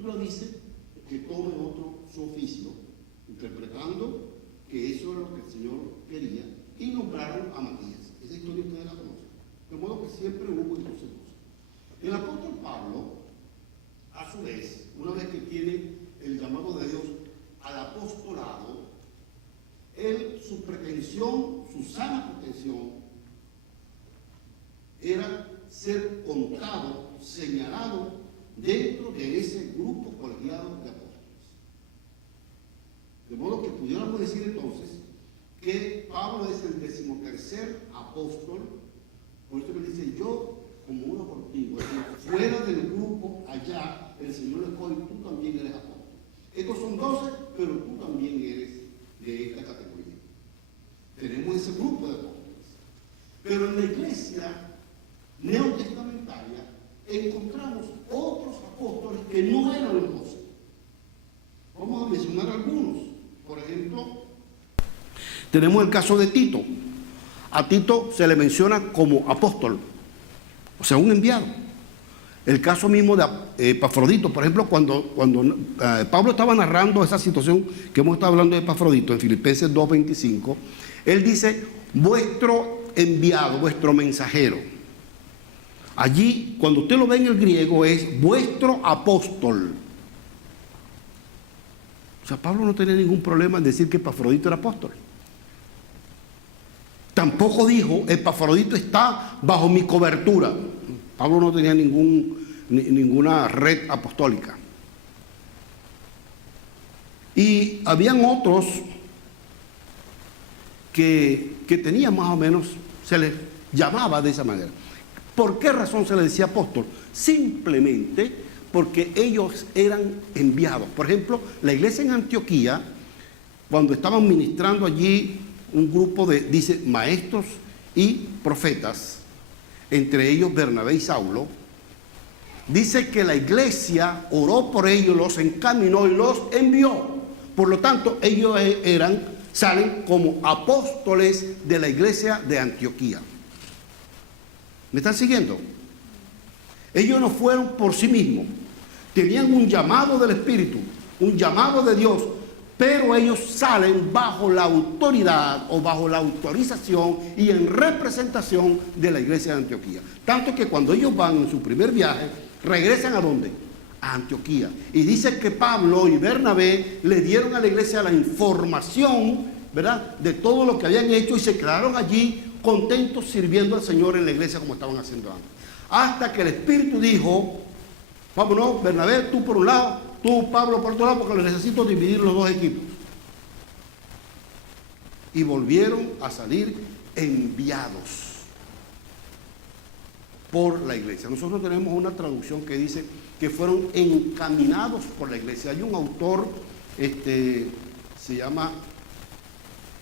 Escritura dice que tome otro su oficio, interpretando que eso es lo que el Señor quería, y nombraron a Matías. Esa historia ustedes la conocen. De modo que siempre hubo entonces dos. El apóstol Pablo, a su vez, una vez que tiene el llamado de Dios al apostolado, su pretensión, su sana pretensión, era ser contado, señalado dentro de ese grupo colegiado de apóstoles. De modo que pudiéramos decir entonces que Pablo es el 13º apóstol. Por eso me dice: yo como uno contigo, es decir, fuera del grupo allá, el Señor le dijo: tú también eres apóstol. Estos son 12, pero tú también eres de esta categoría. Tenemos ese grupo de apóstoles. Pero en la iglesia neotestamentaria encontramos otros apóstoles que no eran los 12. Vamos a mencionar algunos. Por ejemplo, tenemos el caso de Tito. A Tito se le menciona como apóstol, o sea, un enviado. El caso mismo de Epafrodito, por ejemplo, cuando Pablo estaba narrando esa situación que hemos estado hablando de Epafrodito en Filipenses 2:25, él dice: vuestro enviado, vuestro mensajero. Allí, cuando usted lo ve en el griego, es vuestro apóstol. O sea, Pablo no tenía ningún problema en decir que Epafrodito era apóstol. Tampoco dijo: Epafrodito está bajo mi cobertura. Pablo no tenía ninguna red apostólica. Y habían otros que tenían más o menos, se les llamaba de esa manera. ¿Por qué razón se les decía apóstol? Simplemente porque ellos eran enviados. Por ejemplo, la iglesia en Antioquía, cuando estaban ministrando allí un grupo de, dice, maestros y profetas, entre ellos Bernabé y Saulo, dice que la iglesia oró por ellos, los encaminó y los envió. Por lo tanto, ellos salen como apóstoles de la iglesia de Antioquía. ¿Me están siguiendo? Ellos no fueron por sí mismos. Tenían un llamado del Espíritu, un llamado de Dios, pero ellos salen bajo la autoridad o bajo la autorización y en representación de la iglesia de Antioquía. Tanto que cuando ellos van en su primer viaje, regresan ¿a dónde? A Antioquía. Y dice que Pablo y Bernabé le dieron a la iglesia la información, ¿verdad?, de todo lo que habían hecho, y se quedaron allí contentos sirviendo al Señor en la iglesia como estaban haciendo antes. Hasta que el Espíritu dijo: vámonos, Bernabé, tú por un lado, tú, Pablo, por otro lado, porque necesito dividir los dos equipos. Y volvieron a salir enviados por la iglesia. Nosotros tenemos una traducción que dice que fueron encaminados por la iglesia. Hay un autor, se llama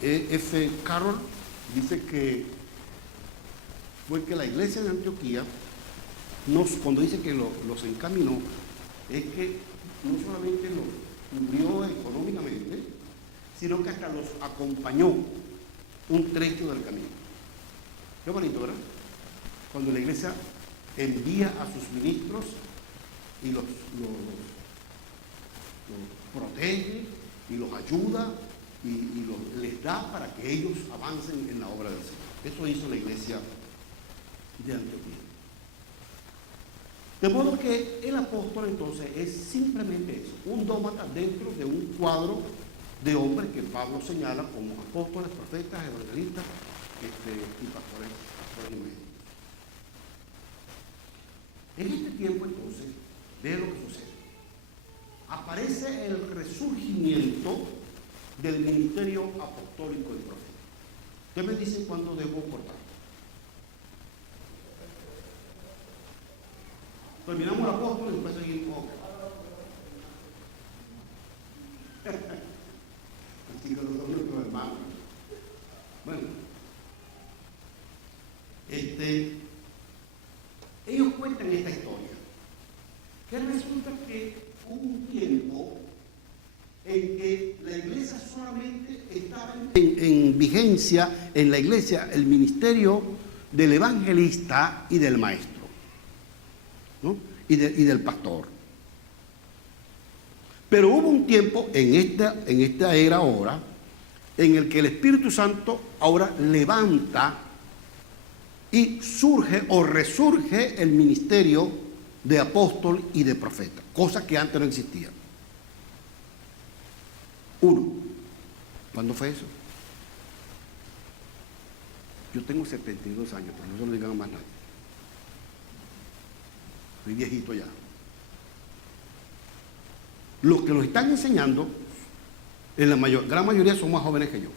F. Carroll, dice que fue que la iglesia de Antioquía, cuando dice que los encaminó, es que no solamente los cubrió económicamente, sino que hasta los acompañó un trecho del camino. Qué bonito, ¿verdad? Cuando la iglesia envía a sus ministros y los protege y los ayuda y les da para que ellos avancen en la obra del Señor. Eso hizo la iglesia de Antioquía. De modo que el apóstol entonces es simplemente eso, un dómata dentro de un cuadro de hombres que Pablo señala como apóstoles, profetas, evangelistas y pastores y maestros. En este tiempo entonces, ve lo que sucede. Aparece el resurgimiento del ministerio apostólico y profético. Ustedes me dicen cuándo debo cortar. Terminamos el apóstol y después seguimos. Así que los dos hermanos. Bueno, ellos cuentan esta historia. Que resulta que hubo un tiempo en que la iglesia solamente estaba en vigencia en la iglesia el ministerio del evangelista y del maestro, ¿no? y del pastor. Pero hubo un tiempo en esta era ahora en el que el Espíritu Santo ahora levanta y surge o resurge el ministerio de apóstol y de profeta, cosa que antes no existía. Uno, ¿cuándo fue eso? Yo tengo 72 años, pero no se lo digan a más nadie. Soy viejito ya. Los que nos están enseñando, en la gran mayoría son más jóvenes que yo.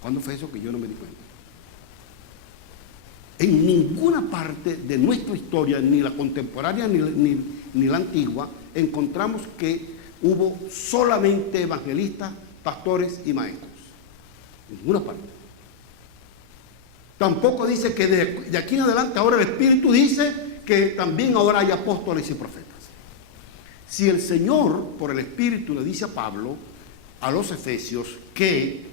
¿Cuándo fue eso que yo no me di cuenta? En ninguna parte de nuestra historia, ni la contemporánea ni la antigua, encontramos que hubo solamente evangelistas, pastores y maestros. En ninguna parte. Tampoco dice que de aquí en adelante ahora el Espíritu dice que también ahora hay apóstoles y profetas. Si el Señor, por el Espíritu, le dice a Pablo, a los Efesios, que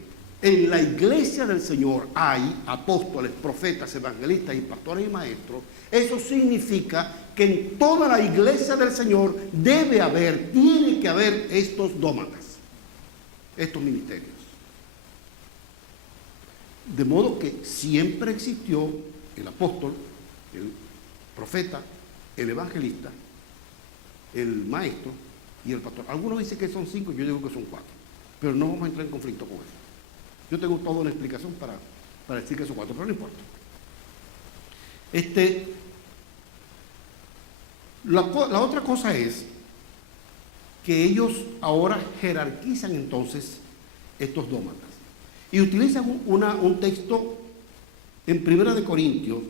en la iglesia del Señor hay apóstoles, profetas, evangelistas y pastores y maestros, eso significa que en toda la iglesia del Señor tiene que haber estos dómatas, estos ministerios. De modo que siempre existió el apóstol, el profeta, el evangelista, el maestro y el pastor. Algunos dicen que son 5, yo digo que son 4, pero no vamos a entrar en conflicto con eso. Yo tengo toda una explicación para decir que son 4, pero no importa. La otra cosa es que ellos ahora jerarquizan entonces estos dómatas y utilizan un texto en 1 Corintios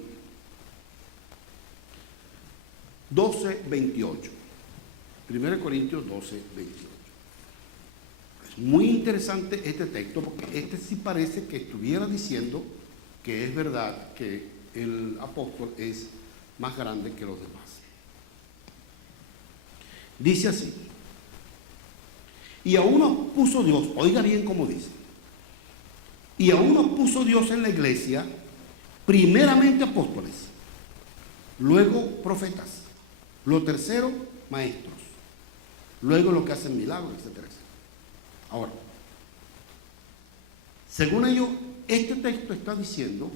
12:28. 1 Corintios 12:28. Es muy interesante este texto porque sí parece que estuviera diciendo que es verdad que el apóstol es más grande que los demás. Dice así: y aún nos puso Dios, oiga bien cómo dice, y aún nos puso Dios en la iglesia, primeramente apóstoles, luego profetas, lo tercero maestros, luego los que hacen milagros, etcétera. Ahora, según ellos, este texto está diciendo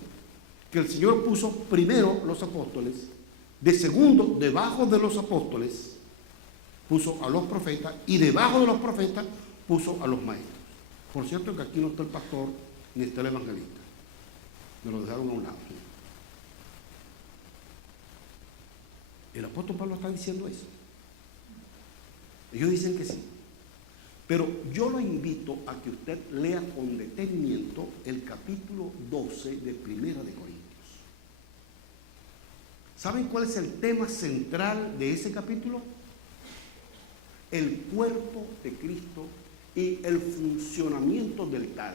que el Señor puso primero los apóstoles, de segundo, debajo de los apóstoles, puso a los profetas, y debajo de los profetas puso a los maestros. Por cierto que aquí no está el pastor ni está el evangelista. Me lo dejaron a un lado. El apóstol Pablo está diciendo eso. Ellos dicen que sí. Pero yo lo invito a que usted lea con detenimiento el capítulo 12 de 1 Corintios. ¿Saben cuál es el tema central de ese capítulo? El cuerpo de Cristo y el funcionamiento del tal.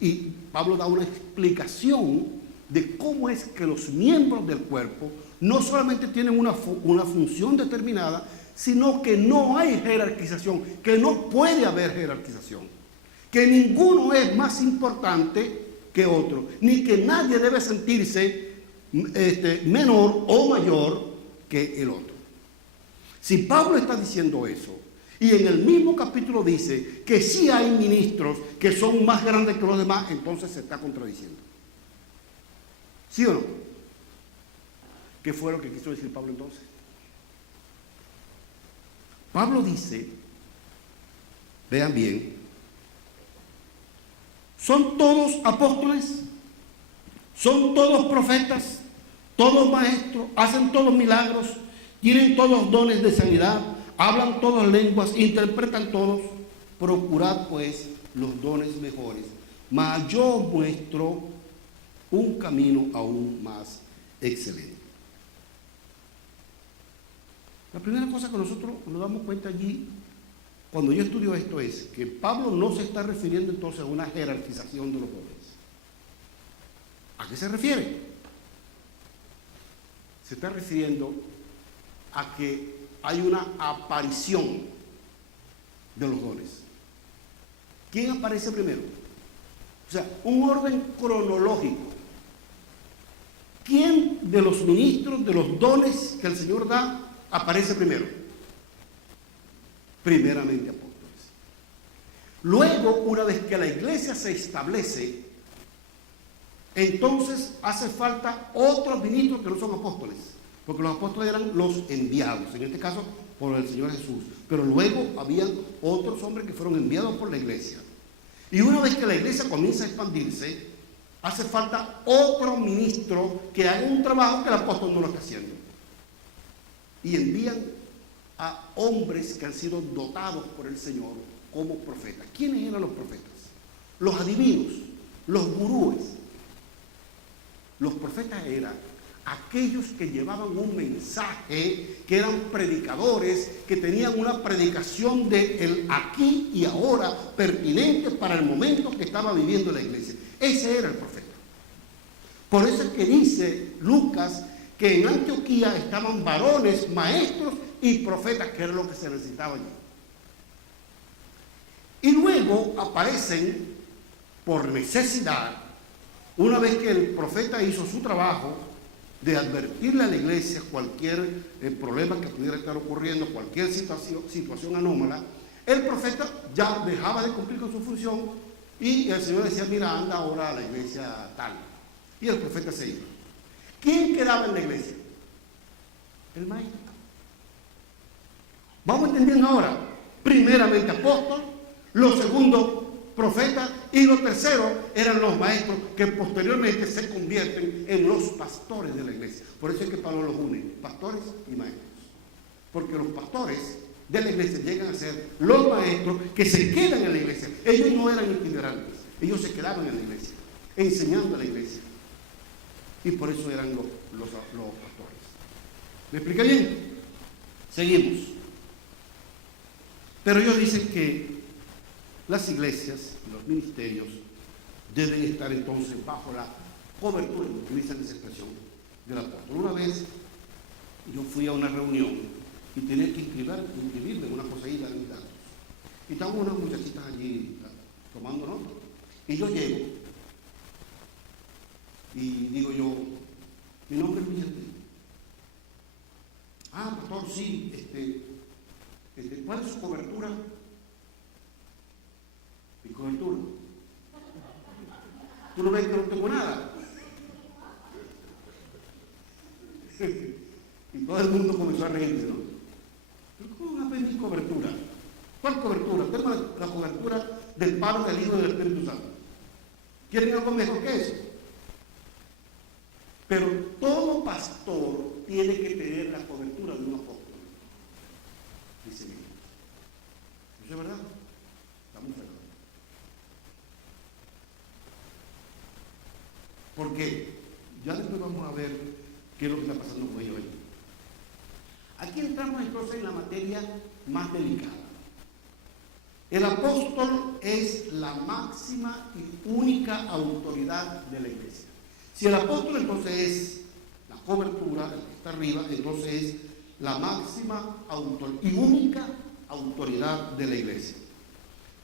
Y Pablo da una explicación de cómo es que los miembros del cuerpo no solamente tienen una función determinada, sino que no hay jerarquización, que no puede haber jerarquización, que ninguno es más importante que otro, ni que nadie debe sentirse menor o mayor que el otro. Si Pablo está diciendo eso, y en el mismo capítulo dice que sí hay ministros que son más grandes que los demás, entonces se está contradiciendo. ¿Sí o no? ¿Qué fue lo que quiso decir Pablo entonces? Pablo dice, vean bien, ¿son todos apóstoles? ¿Son todos profetas? ¿Todos maestros? ¿Hacen todos milagros? ¿Tienen todos dones de sanidad? ¿Hablan todas lenguas? ¿Interpretan todos? Procurad pues los dones mejores, mas yo muestro un camino aún más excelente. La primera cosa que nosotros nos damos cuenta allí, cuando yo estudio esto, es que Pablo no se está refiriendo entonces a una jerarquización de los dones. ¿A qué se refiere? Se está refiriendo a que hay una aparición de los dones. ¿Quién aparece primero? O sea, un orden cronológico. ¿Quién de los ministros, de los dones que el Señor da, aparece primero? primeramente apóstoles. Luego, una vez que la iglesia se establece, entonces hace falta otros ministros que no son apóstoles, porque los apóstoles eran los enviados, en este caso por el Señor Jesús, pero luego habían otros hombres que fueron enviados por la iglesia. Y una vez que la iglesia comienza a expandirse, hace falta otro ministro que haga un trabajo que el apóstol no lo está haciendo. Y envían a hombres que han sido dotados por el Señor como profetas. ¿Quiénes eran los profetas? Los adivinos, los gurúes. Los profetas eran aquellos que llevaban un mensaje, que eran predicadores, que tenían una predicación de el aquí y ahora pertinente para el momento que estaba viviendo la iglesia. Ese era el profeta. Por eso es que dice Lucas que en Antioquía estaban varones, maestros y profetas, que era lo que se necesitaba allí. Y luego aparecen por necesidad, una vez que el profeta hizo su trabajo de advertirle a la iglesia cualquier problema que pudiera estar ocurriendo, cualquier situación anómala, el profeta ya dejaba de cumplir con su función y el Señor decía, mira, anda ahora a la iglesia tal. Y el profeta se iba. ¿Quién quedaba en la iglesia? El maestro. Vamos entendiendo ahora, primeramente apóstol, lo segundo profetas y lo tercero eran los maestros que posteriormente se convierten en los pastores de la iglesia. Por eso es que Pablo los une, pastores y maestros. Porque los pastores de la iglesia llegan a ser los maestros que se quedan en la iglesia. Ellos no eran itinerantes, ellos se quedaban en la iglesia, enseñando a la iglesia. Y por eso eran los pastores. ¿Me explica bien? Seguimos. Pero ellos dicen que las iglesias, los ministerios, deben estar entonces bajo la cobertura, utilizan esa expresión, del apóstol. Una vez yo fui a una reunión y tenía que inscribirme en una poseída de mis datos. Y estaban unas muchachitas allí tomando nota. Y yo llego y digo yo, mi nombre es Vicente. Ah, pastor, sí, ¿cuál es su cobertura? Mi cobertura. ¿Tú no ves que no tengo nada? Y todo el mundo comenzó a reírse, ¿no? ¿Pero cómo van a pedir cobertura? ¿Cuál cobertura? Tengo la cobertura del Padre, del Hijo y del Espíritu Santo. ¿Quieren algo mejor que eso? Pero todo pastor tiene que tener la cobertura de un apóstol. Dice bien. ¿Eso es verdad? Estamos verdad. Porque ya después vamos a ver qué es lo que está pasando con ellos ahí. Aquí entramos entonces en la materia más delicada. El apóstol es la máxima y única autoridad de la iglesia. Si el apóstol entonces es la cobertura, el que está arriba, entonces es la máxima y única autoridad de la iglesia.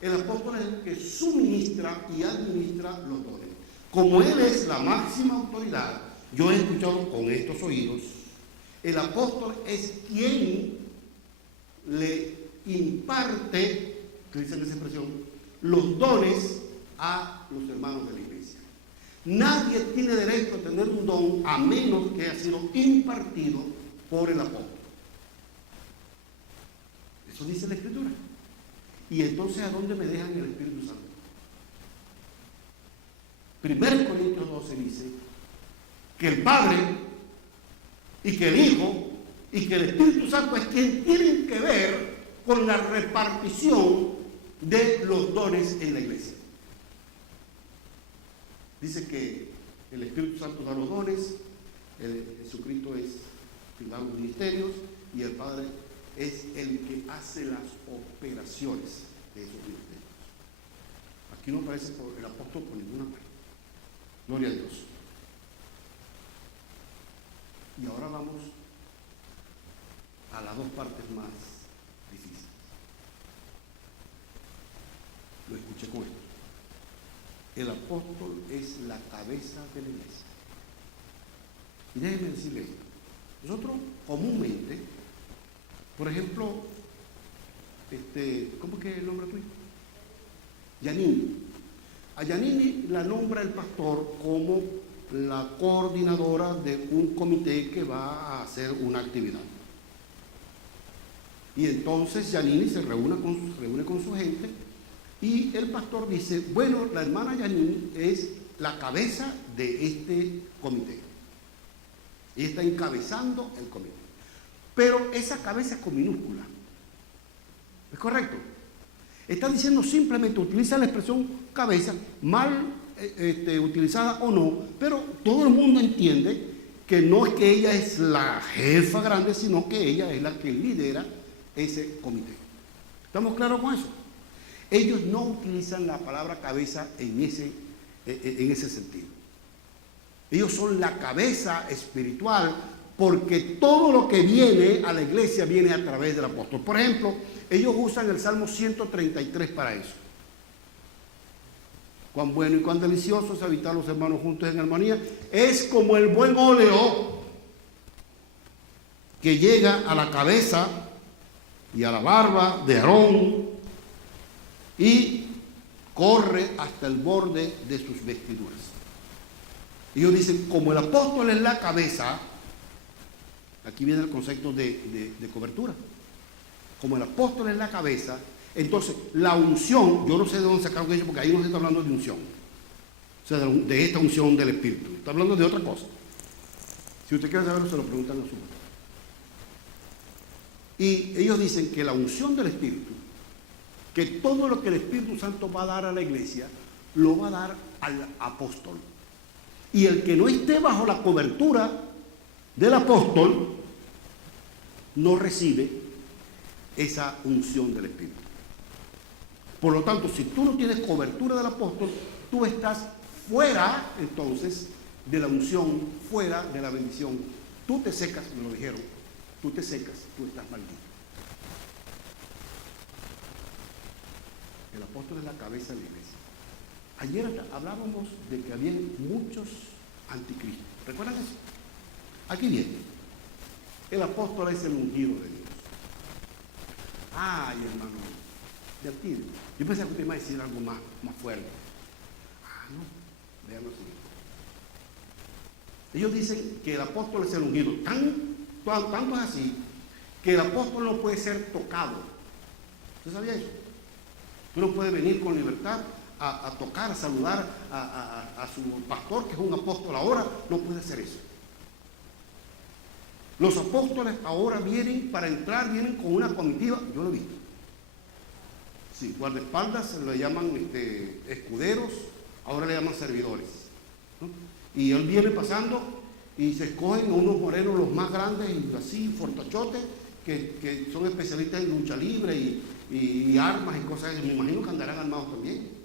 El apóstol es el que suministra y administra los dones. Como él es la máxima autoridad, yo he escuchado con estos oídos, el apóstol es quien le imparte, que dicen esa expresión, los dones a los hermanos de la iglesia. Nadie tiene derecho a tener un don a menos que haya sido impartido por el apóstol. Eso dice la Escritura. Y entonces, ¿a dónde me dejan el Espíritu Santo? 1 Corintios 12 dice que el Padre y que el Hijo y que el Espíritu Santo es quien tienen que ver con la repartición de los dones en la iglesia. Dice que el Espíritu Santo da los dones, Jesucristo es quien da los ministerios y el Padre es el que hace las operaciones de esos ministerios. Aquí no aparece el apóstol por ninguna parte. Gloria a Dios. Y ahora vamos a las dos partes más difíciles. Lo escuché con esto. El apóstol es la cabeza de la iglesia. Y déjenme decirle esto. Nosotros comúnmente, por ejemplo, ¿cómo es que es el nombre tuyo? Yanini. A Yanini la nombra el pastor como la coordinadora de un comité que va a hacer una actividad. Y entonces Yanini se reúne con su gente y el pastor dice, bueno, la hermana Yanini es la cabeza de este comité. Ella está encabezando el comité. Pero esa cabeza es con minúscula. ¿Es correcto? Está diciendo simplemente, utiliza la expresión cabeza, mal utilizada o no, pero todo el mundo entiende que no es que ella es la jefa grande, sino que ella es la que lidera ese comité. ¿Estamos claros con eso? Ellos no utilizan la palabra cabeza en ese sentido. Ellos son la cabeza espiritual porque todo lo que viene a la iglesia viene a través del apóstol. Por ejemplo, ellos usan el Salmo 133 para eso. Cuán bueno y cuán delicioso es habitar los hermanos juntos en armonía. Es como el buen óleo que llega a la cabeza y a la barba de Aarón y corre hasta el borde de sus vestiduras. Ellos dicen, como el apóstol es la cabeza, aquí viene el concepto de cobertura. Como el apóstol es la cabeza, entonces la unción, yo no sé de dónde sacaron ellos, porque ahí no se está hablando de unción, o sea, de esta unción del Espíritu, está hablando de otra cosa. Si usted quiere saberlo, se lo preguntan a su madre. Y ellos dicen que la unción del Espíritu, que todo lo que el Espíritu Santo va a dar a la iglesia, lo va a dar al apóstol. Y el que no esté bajo la cobertura del apóstol, no recibe esa unción del Espíritu. Por lo tanto, si tú no tienes cobertura del apóstol, tú estás fuera, entonces, de la unción, fuera de la bendición. Tú te secas, me lo dijeron, tú te secas, tú estás maldito. El apóstol es la cabeza de la iglesia. Ayer hablábamos de que había muchos anticristos. ¿Recuerdan eso? Aquí viene. El apóstol es el ungido de Dios. Ay, hermano, divertido. Yo pensé que usted iba a decir algo más fuerte. Ah, no, vean lo siguiente. Ellos dicen que el apóstol es el ungido. Tanto es así que el apóstol no puede ser tocado. ¿Usted sabía eso? Tú no puedes venir con libertad a tocar, a saludar a su pastor, que es un apóstol ahora, no puede hacer eso. Los apóstoles ahora vienen, para entrar, vienen con una comitiva, yo lo he visto. Sí, guardaespaldas le llaman escuderos, ahora le llaman servidores, ¿no? Y él viene pasando y se escogen a unos morenos los más grandes y así, fortachotes, que son especialistas en lucha libre y armas y cosas así. Me imagino que andarán armados también.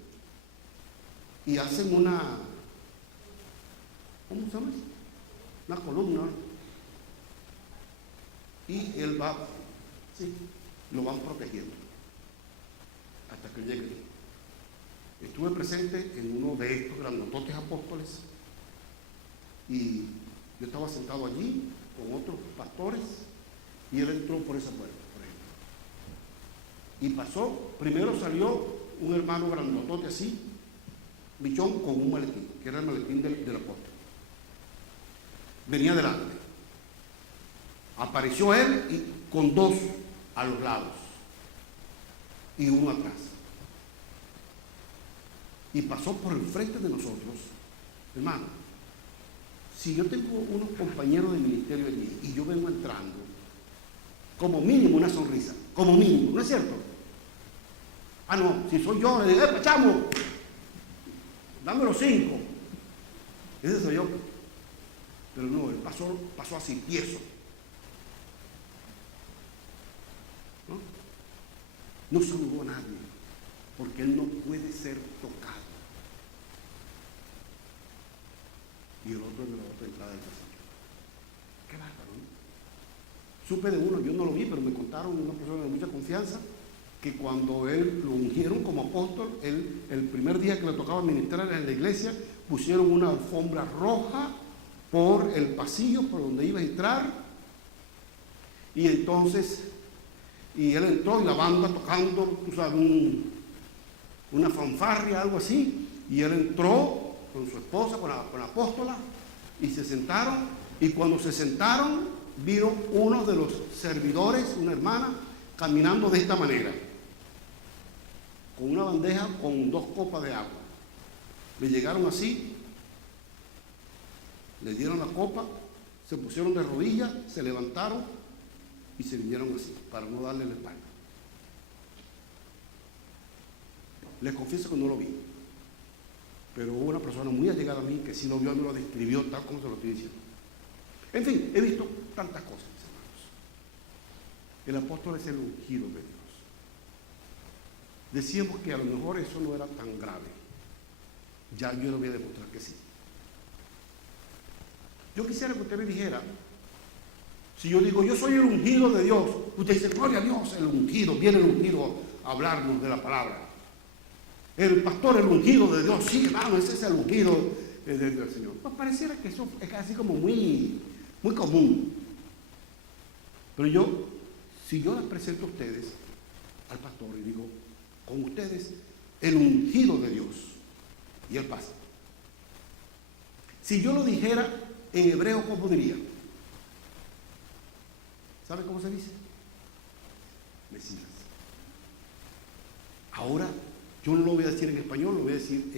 Y hacen una, ¿cómo se llama eso? Una columna. Y él va, sí, lo van protegiendo hasta que llegue. Estuve presente en uno de estos grandototes apóstoles y yo estaba sentado allí con otros pastores y él entró por esa puerta, por ejemplo. Y pasó, primero salió un hermano grandotote así, bichón, con un maletín, que era el maletín del apóstol. Venía delante. Apareció él y con dos a los lados y uno atrás. Y pasó por el frente de nosotros. Hermano, si yo tengo unos compañeros de ministerio allí y yo vengo entrando, como mínimo una sonrisa, como mínimo, ¿no es cierto? Ah, no, si soy yo, le digo, chamo, dame los 5. Ese soy yo. Pero no, él pasó así, tieso. No saludó a nadie, porque él no puede ser tocado. Y el otro de la otra entrada del pasillo. Qué bárbaro, ¿no? Supe de uno, yo no lo vi, pero me contaron una persona de mucha confianza, que cuando él lo ungieron como apóstol, él, el primer día que le tocaba ministrar en la iglesia, pusieron una alfombra roja por el pasillo por donde iba a entrar, y entonces Y él entró y la banda tocando, tú sabes, una fanfarria, algo así. Y él entró con su esposa, con la apóstola, y se sentaron. Y cuando se sentaron, vino uno de los servidores, una hermana, caminando de esta manera, con una bandeja con 2 copas de agua. Le llegaron así, le dieron la copa, se pusieron de rodillas, se levantaron y se vinieron así, para no darle la espalda. Les confieso que no lo vi, pero hubo una persona muy allegada a mí que sí lo vio y me lo describió tal como se lo estoy diciendo. En fin, he visto tantas cosas, mis hermanos. El apóstol es el ungido de Dios. Decíamos que a lo mejor eso no era tan grave. Ya yo le voy a demostrar que sí. Yo quisiera que usted me dijera, si yo digo, yo soy el ungido de Dios, usted dice, gloria a Dios, el ungido, viene el ungido a hablarnos de la palabra. El pastor, el ungido de Dios, sí, hermano, ese es el ungido de Dios, Señor. Pues pareciera que eso es así como muy común. Pero si yo les presento a ustedes al pastor y digo, con ustedes, el ungido de Dios, y él pasa. Si yo lo dijera en hebreo, ¿cómo diría? ¿Sabe cómo se dice? Mesías. Ahora, yo no lo voy a decir en español, lo voy a decir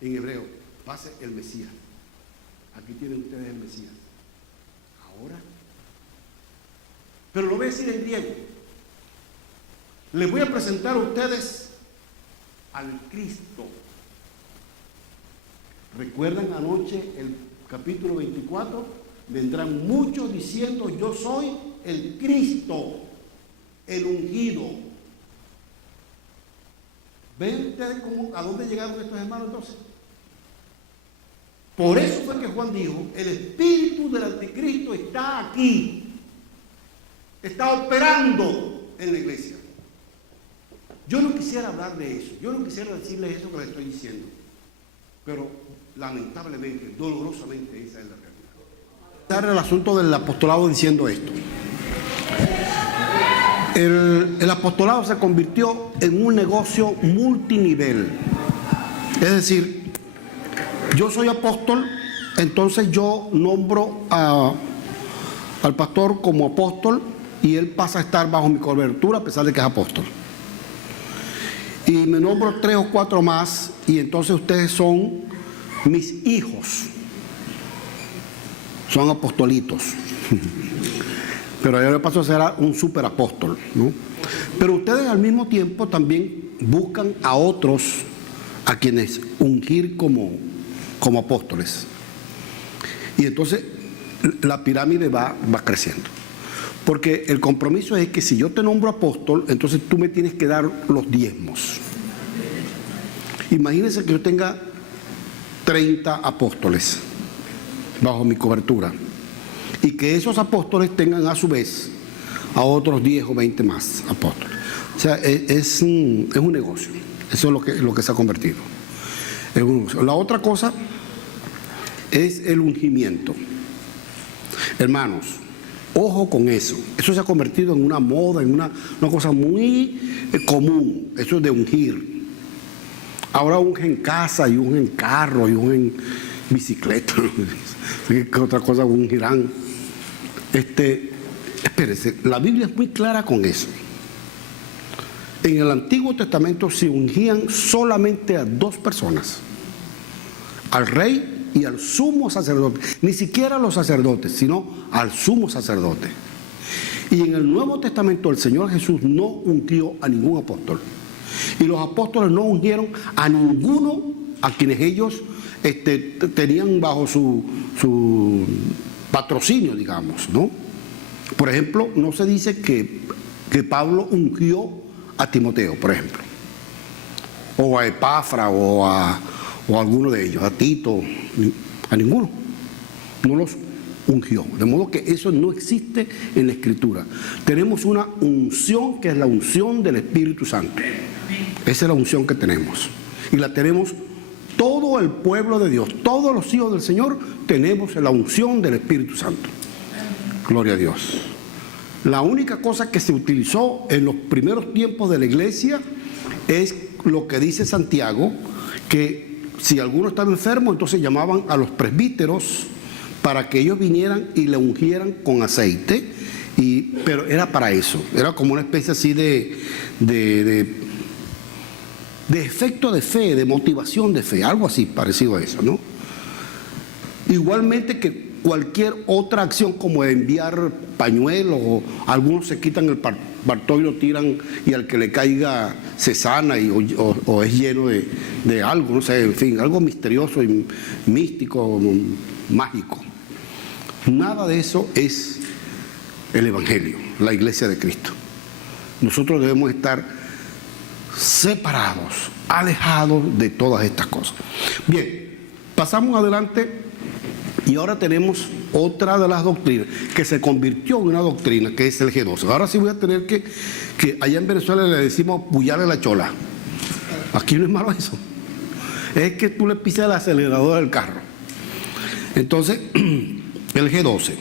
en hebreo. Pase el Mesías. Aquí tienen ustedes el Mesías. Ahora. Pero lo voy a decir en griego. Les voy a presentar a ustedes al Cristo. ¿Recuerdan anoche el capítulo 24? Vendrán muchos diciendo, yo soy el Cristo, el ungido. ¿Ven ustedes a dónde llegaron estos hermanos entonces? Por eso fue que Juan dijo, el espíritu del anticristo está aquí, está operando en la iglesia. Yo no quisiera hablar de eso, yo no quisiera decirles eso que les estoy diciendo, pero lamentablemente, dolorosamente, esa es la realidad. El asunto del apostolado diciendo esto. El apostolado se convirtió en un negocio multinivel. Es decir, yo soy apóstol, entonces yo nombro al pastor como apóstol y él pasa a estar bajo mi cobertura a pesar de que es apóstol. Y me nombro 3 o 4 más y entonces ustedes son mis hijos. Son apostolitos. Pero yo le paso a ser un superapóstol, ¿no? Pero ustedes al mismo tiempo también buscan a otros a quienes ungir como apóstoles. Y entonces la pirámide va creciendo. Porque el compromiso es que si yo te nombro apóstol, entonces tú me tienes que dar los diezmos. Imagínense que yo tenga 30 apóstoles bajo mi cobertura. Y que esos apóstoles tengan a su vez a otros 10 o 20 más apóstoles. O sea, es un negocio. Eso es lo que se ha convertido. Es un negocio. La otra cosa es el ungimiento. Hermanos, ojo con eso. Eso se ha convertido en una moda, en una cosa muy común. Eso de ungir. Ahora ungen casa, y ungen carro, y ungen bicicleta. ¿Qué otra cosa ungirán? Espérese, la Biblia es muy clara con eso. En el Antiguo Testamento se ungían solamente a 2 personas, al rey y al sumo sacerdote, ni siquiera a los sacerdotes, sino al sumo sacerdote. Y en el Nuevo Testamento el Señor Jesús no ungió a ningún apóstol, y los apóstoles no ungieron a ninguno a quienes ellos tenían bajo su patrocinio, digamos, ¿no? Por ejemplo, no se dice que Pablo ungió a Timoteo, por ejemplo, o a Epafra, o a alguno de ellos, a Tito, a ninguno. No los ungió. De modo que eso no existe en la Escritura. Tenemos una unción que es la unción del Espíritu Santo. Esa es la unción que tenemos. Y la tenemos todo el pueblo de Dios, todos los hijos del Señor tenemos la unción del Espíritu Santo. Gloria a Dios. La única cosa que se utilizó en los primeros tiempos de la iglesia es lo que dice Santiago, que si alguno estaba enfermo, entonces llamaban a los presbíteros para que ellos vinieran y le ungieran con aceite, pero era para eso, era como una especie así de efecto de fe, de motivación de fe, algo así parecido a eso, ¿no? Igualmente que cualquier otra acción como enviar pañuelos, o algunos se quitan el bastón y lo tiran y al que le caiga se sana o es lleno de algo, no sé, en fin, algo misterioso y místico, mágico. Nada de eso es el Evangelio, la Iglesia de Cristo. Nosotros debemos estar separados, alejados de todas estas cosas. Bien, pasamos adelante. Y ahora tenemos otra de las doctrinas que se convirtió en una doctrina, que es el G12. Ahora sí voy a tener que allá en Venezuela le decimos puyarle la chola. Aquí no es malo eso. Es que tú le pisas el acelerador del carro. Entonces, el G12.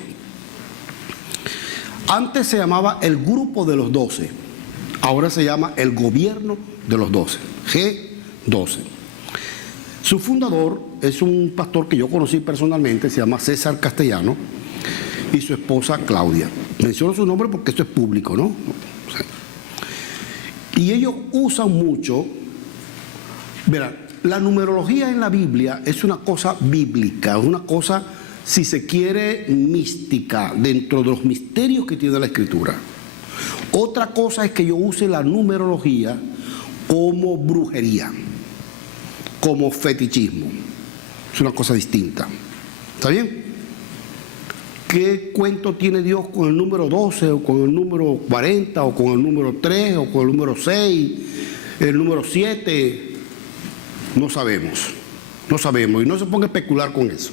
Antes se llamaba el grupo de los 12. Ahora se llama el gobierno de los 12. G12. Su fundador es un pastor que yo conocí personalmente, se llama César Castellano, y su esposa Claudia. Menciono su nombre porque esto es público, ¿no? Y ellos usan mucho, verán, la numerología en la Biblia es una cosa bíblica, es una cosa, si se quiere, mística, dentro de los misterios que tiene la Escritura. Otra cosa es que yo use la numerología como brujería, como fetichismo. Es una cosa distinta. ¿Está bien? ¿Qué cuento tiene Dios con el número 12 o con el número 40 o con el número 3 o con el número 6, el número 7? No sabemos. No sabemos y no se ponga a especular con eso.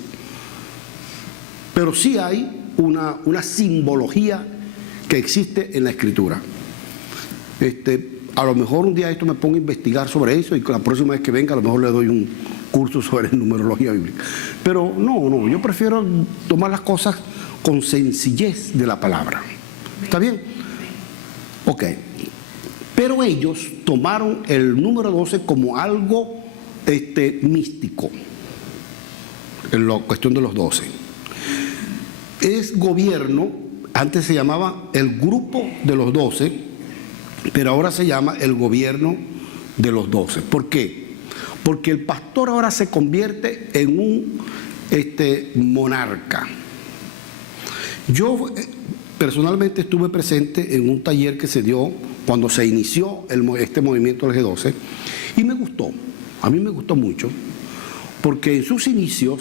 Pero sí hay una simbología que existe en la Escritura. A lo mejor un día esto me pongo a investigar sobre eso y la próxima vez que venga a lo mejor le doy un curso sobre numerología bíblica. Pero no, yo prefiero tomar las cosas con sencillez de la palabra. ¿Está bien? Ok. Pero ellos tomaron el número 12 como algo místico, en la cuestión de los 12. Es gobierno, antes se llamaba el grupo de los 12, pero ahora se llama el gobierno de los 12. ¿Por qué? Porque el pastor ahora se convierte en un monarca. Yo personalmente estuve presente en un taller que se dio cuando se inició este movimiento del G12 y me gustó, a mí me gustó mucho, porque en sus inicios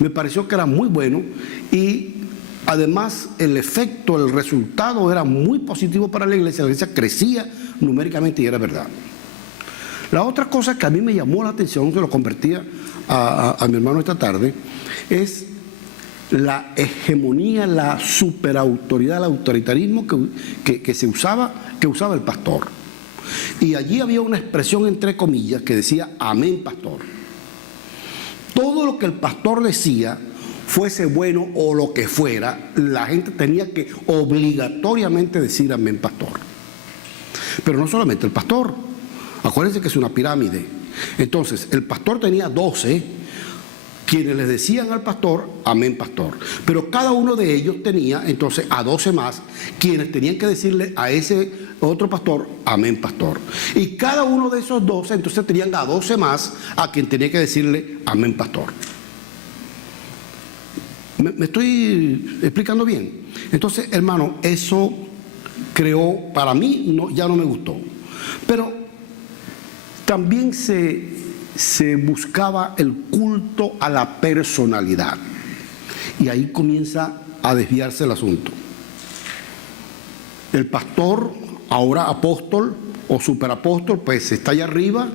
me pareció que era muy bueno y además el efecto, el resultado era muy positivo para la iglesia crecía numéricamente y era verdad. La otra cosa que a mí me llamó la atención, se lo convertía a mi hermano esta tarde, es la hegemonía, la superautoridad, el autoritarismo que usaba el pastor. Y allí había una expresión entre comillas que decía amén pastor. Todo lo que el pastor decía, fuese bueno o lo que fuera, la gente tenía que obligatoriamente decir amén pastor. Pero no solamente el pastor, acuérdense que es una pirámide. Entonces el pastor tenía 12 quienes le decían al pastor amén pastor, pero cada uno de ellos tenía entonces a 12 más quienes tenían que decirle a ese otro pastor amén pastor, y cada uno de esos 12 entonces tenían a 12 más a quien tenía que decirle amén pastor. ¿Me estoy explicando bien? Entonces, hermano, eso creó, para mí ya no me gustó, pero también se buscaba el culto a la personalidad y ahí comienza a desviarse el asunto. El pastor, ahora apóstol o superapóstol, pues está allá arriba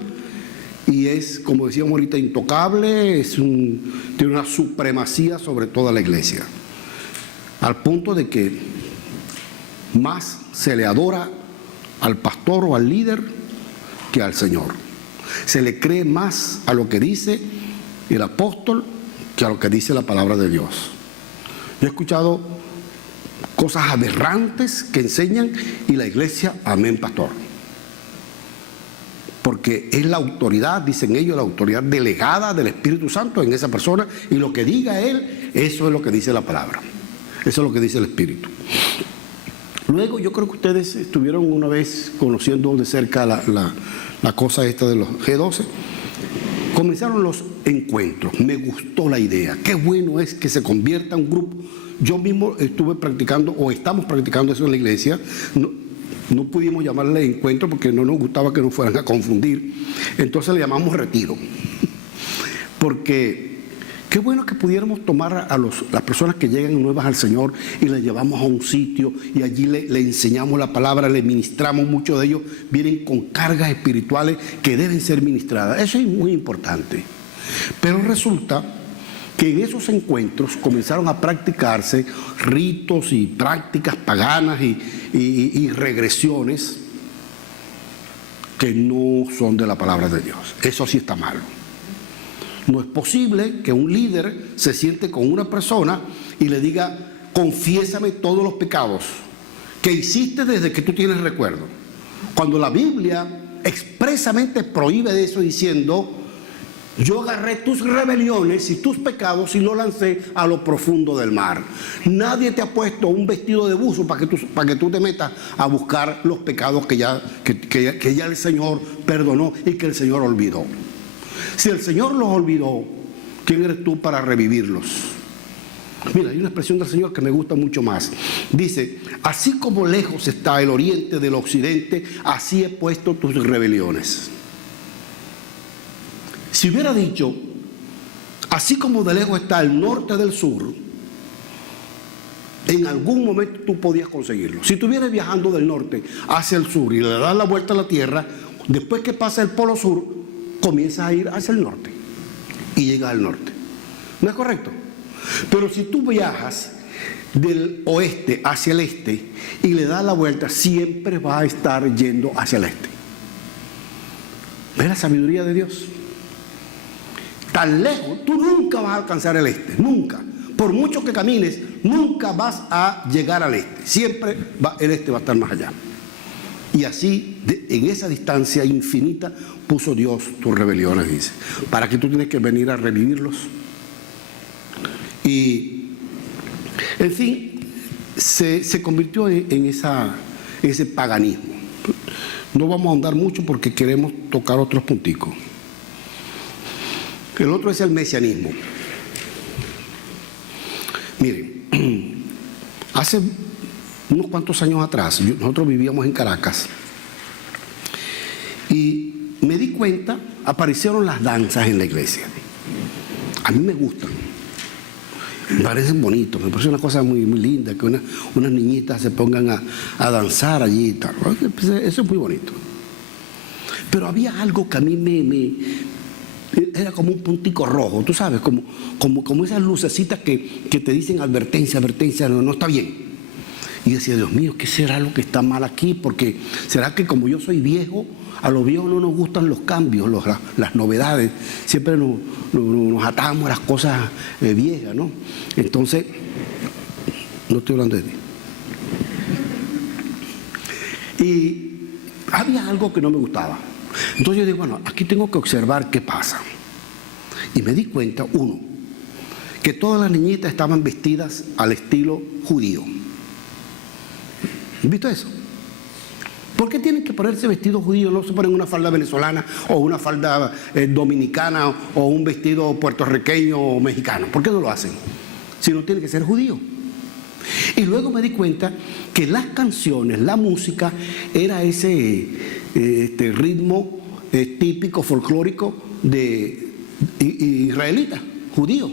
y es, como decíamos ahorita, intocable, tiene una supremacía sobre toda la iglesia, al punto de que más se le adora al pastor o al líder que al Señor. Se le cree más a lo que dice el apóstol que a lo que dice la palabra de Dios. Yo he escuchado cosas aberrantes que enseñan, y la iglesia, amén, pastor. Porque es la autoridad, dicen ellos, la autoridad delegada del Espíritu Santo en esa persona, y lo que diga él, eso es lo que dice la palabra, eso es lo que dice el Espíritu. Luego yo creo que ustedes estuvieron una vez conociendo de cerca la cosa esta de los G12. Comenzaron los encuentros, me gustó la idea, qué bueno es que se convierta en un grupo. Yo mismo estuve practicando, o estamos practicando eso en la iglesia. No pudimos llamarle encuentro porque no nos gustaba que nos fueran a confundir, entonces le llamamos retiro, porque qué bueno que pudiéramos tomar a las personas que llegan nuevas al Señor y las llevamos a un sitio y allí le enseñamos la palabra, le ministramos. Muchos de ellos vienen con cargas espirituales que deben ser ministradas, eso es muy importante. Pero resulta que en esos encuentros comenzaron a practicarse ritos y prácticas paganas y regresiones que no son de la palabra de Dios. Eso sí está malo. No es posible que un líder se siente con una persona y le diga: confiésame todos los pecados que hiciste desde que tú tienes recuerdo, cuando la Biblia expresamente prohíbe eso, diciendo: yo agarré tus rebeliones y tus pecados y los lancé a lo profundo del mar. Nadie te ha puesto un vestido de buzo para que tú te metas a buscar los pecados que ya el Señor perdonó y que el Señor olvidó. Si el Señor los olvidó, ¿quién eres tú para revivirlos? Mira, hay una expresión del Señor que me gusta mucho más. Dice: así como lejos está el oriente del occidente, así he puesto tus rebeliones. Si hubiera dicho: así como de lejos está el norte del sur, en algún momento tú podías conseguirlo. Si estuvieras viajando del norte hacia el sur y le das la vuelta a la tierra, después que pasa el polo sur, comienzas a ir hacia el norte y llegas al norte. ¿No es correcto? Pero si tú viajas del oeste hacia el este y le das la vuelta, siempre vas a estar yendo hacia el este. ¿Ves la sabiduría de Dios? Tan lejos, tú nunca vas a alcanzar el este, nunca. Por mucho que camines, nunca vas a llegar al este. Siempre el este va a estar más allá. Y así, en esa distancia infinita, puso Dios tus rebeliones, dice. ¿Para qué tú tienes que venir a revivirlos? Y, en fin, se convirtió en ese paganismo. No vamos a ahondar mucho porque queremos tocar otros punticos. El otro es el mesianismo. Miren, hace unos cuantos años atrás, nosotros vivíamos en Caracas y me di cuenta, aparecieron las danzas en la iglesia. A mí me gustan, me parecen bonitos, me parece una cosa muy, muy linda que unas niñitas se pongan a danzar allí y tal. Eso es muy bonito. Pero había algo que a mí era como un puntico rojo, tú sabes, como esas lucecitas que te dicen advertencia, no está bien. Y decía: Dios mío, ¿qué será lo que está mal aquí? Porque será que como yo soy viejo, a los viejos no nos gustan los cambios, las novedades. Siempre nos atamos a las cosas viejas, ¿no? Entonces, no estoy hablando de ti. Y había algo que no me gustaba. Entonces yo digo: bueno, aquí tengo que observar qué pasa. Y me di cuenta, uno, que todas las niñitas estaban vestidas al estilo judío. ¿Han visto eso? ¿Por qué tienen que ponerse vestido judío? No se ponen una falda venezolana o una falda dominicana o un vestido puertorriqueño o mexicano. ¿Por qué no lo hacen? Si no tiene que ser judío. Y luego me di cuenta que las canciones, la música, era ese ritmo típico, folclórico de israelita, judío.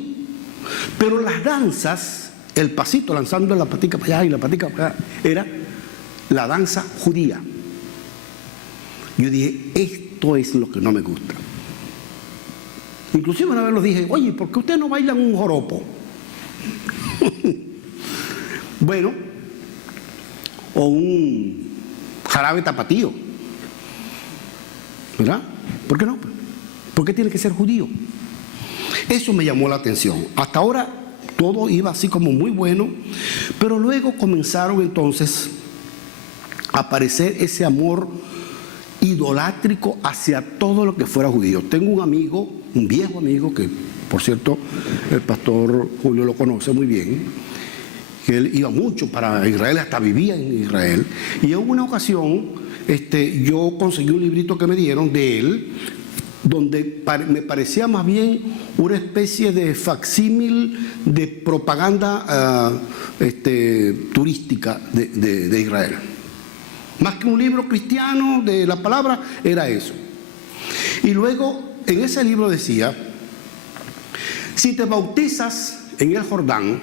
Pero las danzas, el pasito lanzando la patica para allá y la patica para allá, era la danza judía. Yo dije: esto es lo que no me gusta. Inclusive una vez lo dije: oye, ¿por qué ustedes no bailan un joropo? Bueno, o un jarabe tapatío, ¿verdad? ¿Por qué no? ¿Por qué tiene que ser judío? Eso me llamó la atención. Hasta ahora todo iba así como muy bueno, pero luego comenzaron entonces a aparecer ese amor idolátrico hacia todo lo que fuera judío. Tengo un amigo, un viejo amigo, que por cierto el pastor Julio lo conoce muy bien, que él iba mucho para Israel, hasta vivía en Israel, y en una ocasión yo conseguí un librito que me dieron de él, donde me parecía más bien una especie de facsímil de propaganda turística de Israel. Más que un libro cristiano de la palabra, era eso. Y luego en ese libro decía: si te bautizas en el Jordán,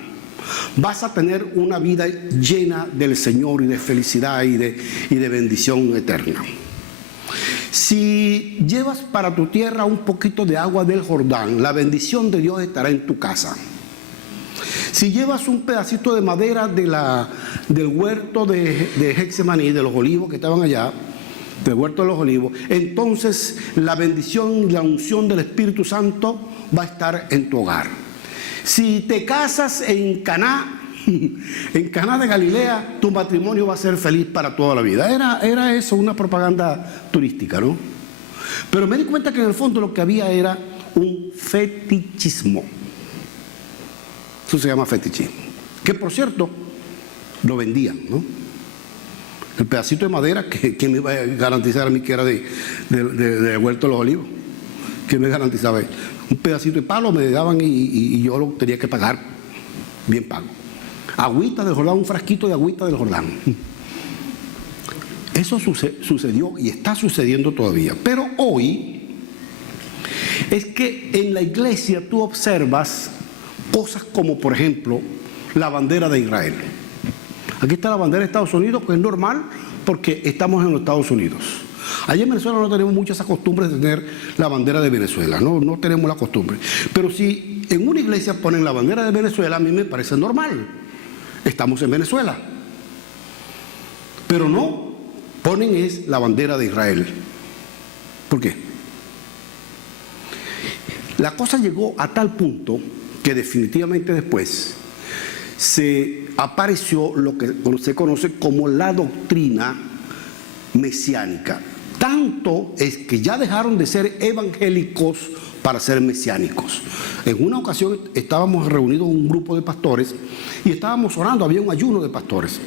vas a tener una vida llena del Señor y de felicidad y de bendición eterna. Si llevas para tu tierra un poquito de agua del Jordán, la bendición de Dios estará en tu casa. Si llevas un pedacito de madera del huerto de Getsemaní, de los olivos que estaban allá, del huerto de los olivos, entonces la bendición y la unción del Espíritu Santo va a estar en tu hogar. Si te casas en Caná de Galilea, tu matrimonio va a ser feliz para toda la vida. Era eso, una propaganda turística, ¿no? Pero me di cuenta que en el fondo lo que había era un fetichismo. Eso se llama fetichismo. Que por cierto, lo vendían, ¿no? El pedacito de madera, que me iba a garantizar a mí que era de Huerto de los Olivos. ¿Quién me garantizaba? Un pedacito de palo me daban y yo lo tenía que pagar, bien pago. Agüita del Jordán, un frasquito de agüita del Jordán. Eso sucedió y está sucediendo todavía. Pero hoy es que en la iglesia tú observas cosas como, por ejemplo, la bandera de Israel. Aquí está la bandera de Estados Unidos, que es normal porque estamos en los Estados Unidos. Allá en Venezuela no tenemos muchas costumbres de tener la bandera de Venezuela, no tenemos la costumbre. Pero si en una iglesia ponen la bandera de Venezuela, a mí me parece normal. Estamos en Venezuela. Pero no, ponen es la bandera de Israel. ¿Por qué? La cosa llegó a tal punto que definitivamente después se apareció lo que se conoce como la doctrina mesiánica. Tanto es que ya dejaron de ser evangélicos para ser mesiánicos. En una ocasión estábamos reunidos un grupo de pastores y estábamos orando, había un ayuno de pastores.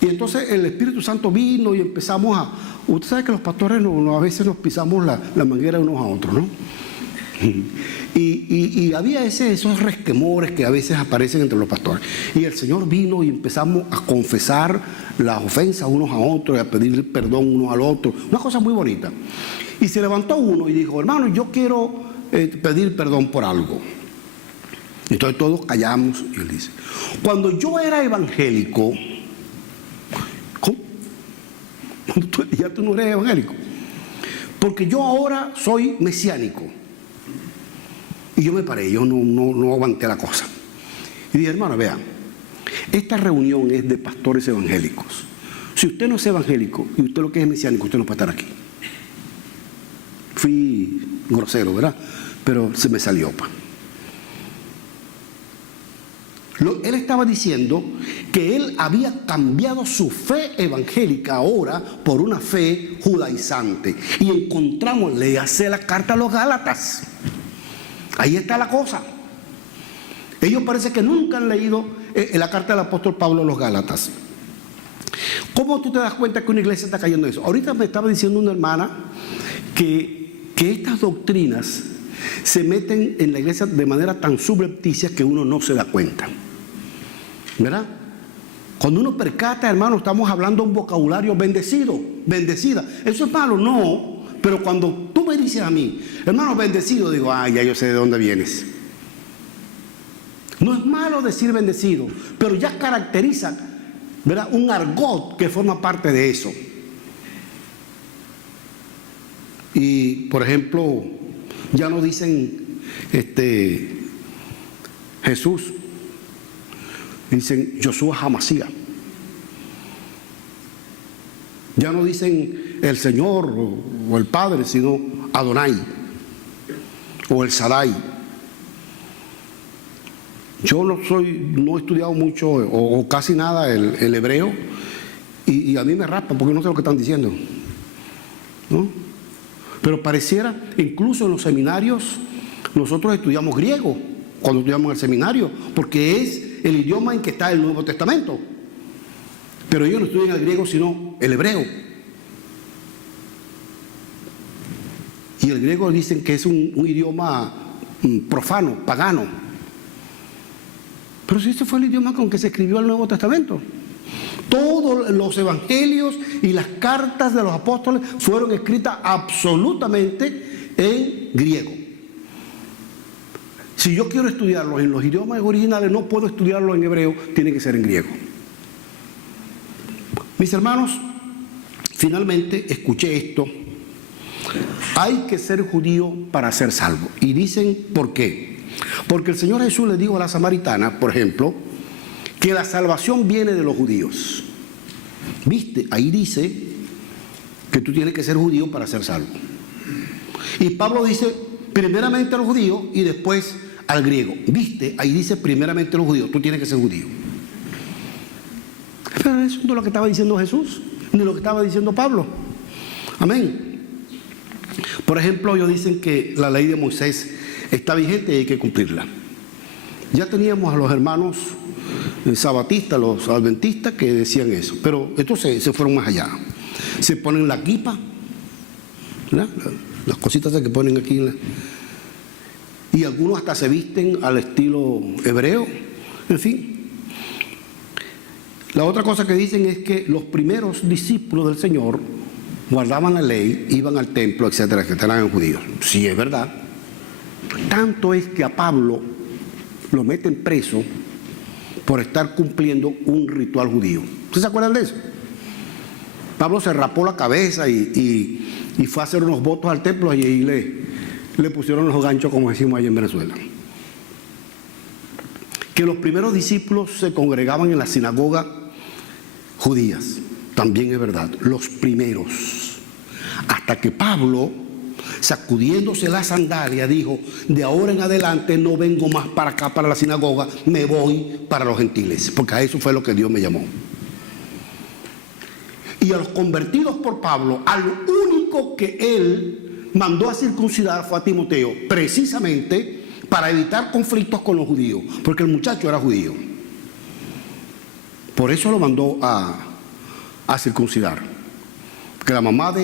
Y entonces el Espíritu Santo vino y empezamos a... Usted sabe que los pastores a veces nos pisamos la manguera unos a otros, ¿no? Y había esos resquemores que a veces aparecen entre los pastores. Y el Señor vino y empezamos a confesar las ofensas unos a otros y a pedir perdón uno al otro. Una cosa muy bonita. Y se levantó uno y dijo: hermano, yo quiero pedir perdón por algo. Entonces todos callamos y él dice: cuando yo era evangélico... ¿Cómo? Ya tú no eres evangélico. Porque yo ahora soy mesiánico. Y yo me paré, yo no aguanté la cosa. Y dije: hermano, vean, esta reunión es de pastores evangélicos. Si usted no es evangélico y usted lo que es mesiánico, usted no puede estar aquí. Fui grosero, ¿verdad? Pero se me salió. Él estaba diciendo que él había cambiado su fe evangélica ahora por una fe judaizante. Y encontramos, léase la carta a los Gálatas. Ahí está la cosa. Ellos parece que nunca han leído la carta del apóstol Pablo a los Gálatas. ¿Cómo tú te das cuenta que una iglesia está cayendo en eso? Ahorita me estaba diciendo una hermana que estas doctrinas se meten en la iglesia de manera tan subrepticia que uno no se da cuenta, ¿verdad? Cuando uno percata, hermano, estamos hablando un vocabulario bendecido, bendecida. ¿Eso es malo? No. Pero cuando tú me dices a mí: hermano, bendecido, digo: ya yo sé de dónde vienes. No es malo decir bendecido, pero ya caracteriza, ¿verdad?, un argot que forma parte de eso. Y, por ejemplo, ya no dicen Jesús, dicen Yoshua HaMashiach. Ya no dicen el Señor o el Padre, sino Adonai o el Shaddai. Yo no he estudiado mucho o casi nada el hebreo, y a mí me raspan porque no sé lo que están diciendo, ¿no? Pero pareciera, incluso en los seminarios, nosotros estudiamos griego cuando estudiamos en el seminario, porque es el idioma en que está el Nuevo Testamento. Pero ellos no estudian el griego, sino el hebreo. Y el griego dicen que es un idioma profano, pagano. Pero si ese fue el idioma con que se escribió el Nuevo Testamento. Todos los evangelios y las cartas de los apóstoles fueron escritas absolutamente en griego. Si yo quiero estudiarlos en los idiomas originales, no puedo estudiarlos en hebreo, tiene que ser en griego. Mis hermanos, finalmente escuché esto. Hay que ser judío para ser salvo. Y dicen, ¿por qué? Porque el Señor Jesús le dijo a la samaritana, por ejemplo, que la salvación viene de los judíos. ¿Viste? Ahí dice que tú tienes que ser judío para ser salvo. Y Pablo dice, primeramente a los judíos y después al griego. ¿Viste? Ahí dice primeramente a los judíos, tú tienes que ser judío. Pero eso no es lo que estaba diciendo Jesús, ni lo que estaba diciendo Pablo. Amén. Por ejemplo, ellos dicen que la ley de Moisés está vigente y hay que cumplirla. Ya teníamos a los hermanos sabatistas, los adventistas, que decían eso, pero estos se fueron más allá. Se ponen la kipa, ¿verdad? Las cositas que ponen aquí, y algunos hasta se visten al estilo hebreo, en fin. La otra cosa que dicen es que los primeros discípulos del Señor guardaban la ley, iban al templo, etcétera, que eran judíos. Sí, es verdad. Tanto es que a Pablo lo meten preso por estar cumpliendo un ritual judío. ¿Ustedes se acuerdan de eso? Pablo se rapó la cabeza y fue a hacer unos votos al templo y ahí le pusieron los ganchos, como decimos allá en Venezuela. Que los primeros discípulos se congregaban en la sinagoga judías. También es verdad, los primeros. Hasta que Pablo, sacudiéndose la sandalia, dijo, de ahora en adelante no vengo más para acá, para la sinagoga, me voy para los gentiles, porque a eso fue lo que Dios me llamó. Y a los convertidos por Pablo, al único que él mandó a circuncidar fue a Timoteo, precisamente para evitar conflictos con los judíos, porque el muchacho era judío. Por eso lo mandó a circuncidar. Que la mamá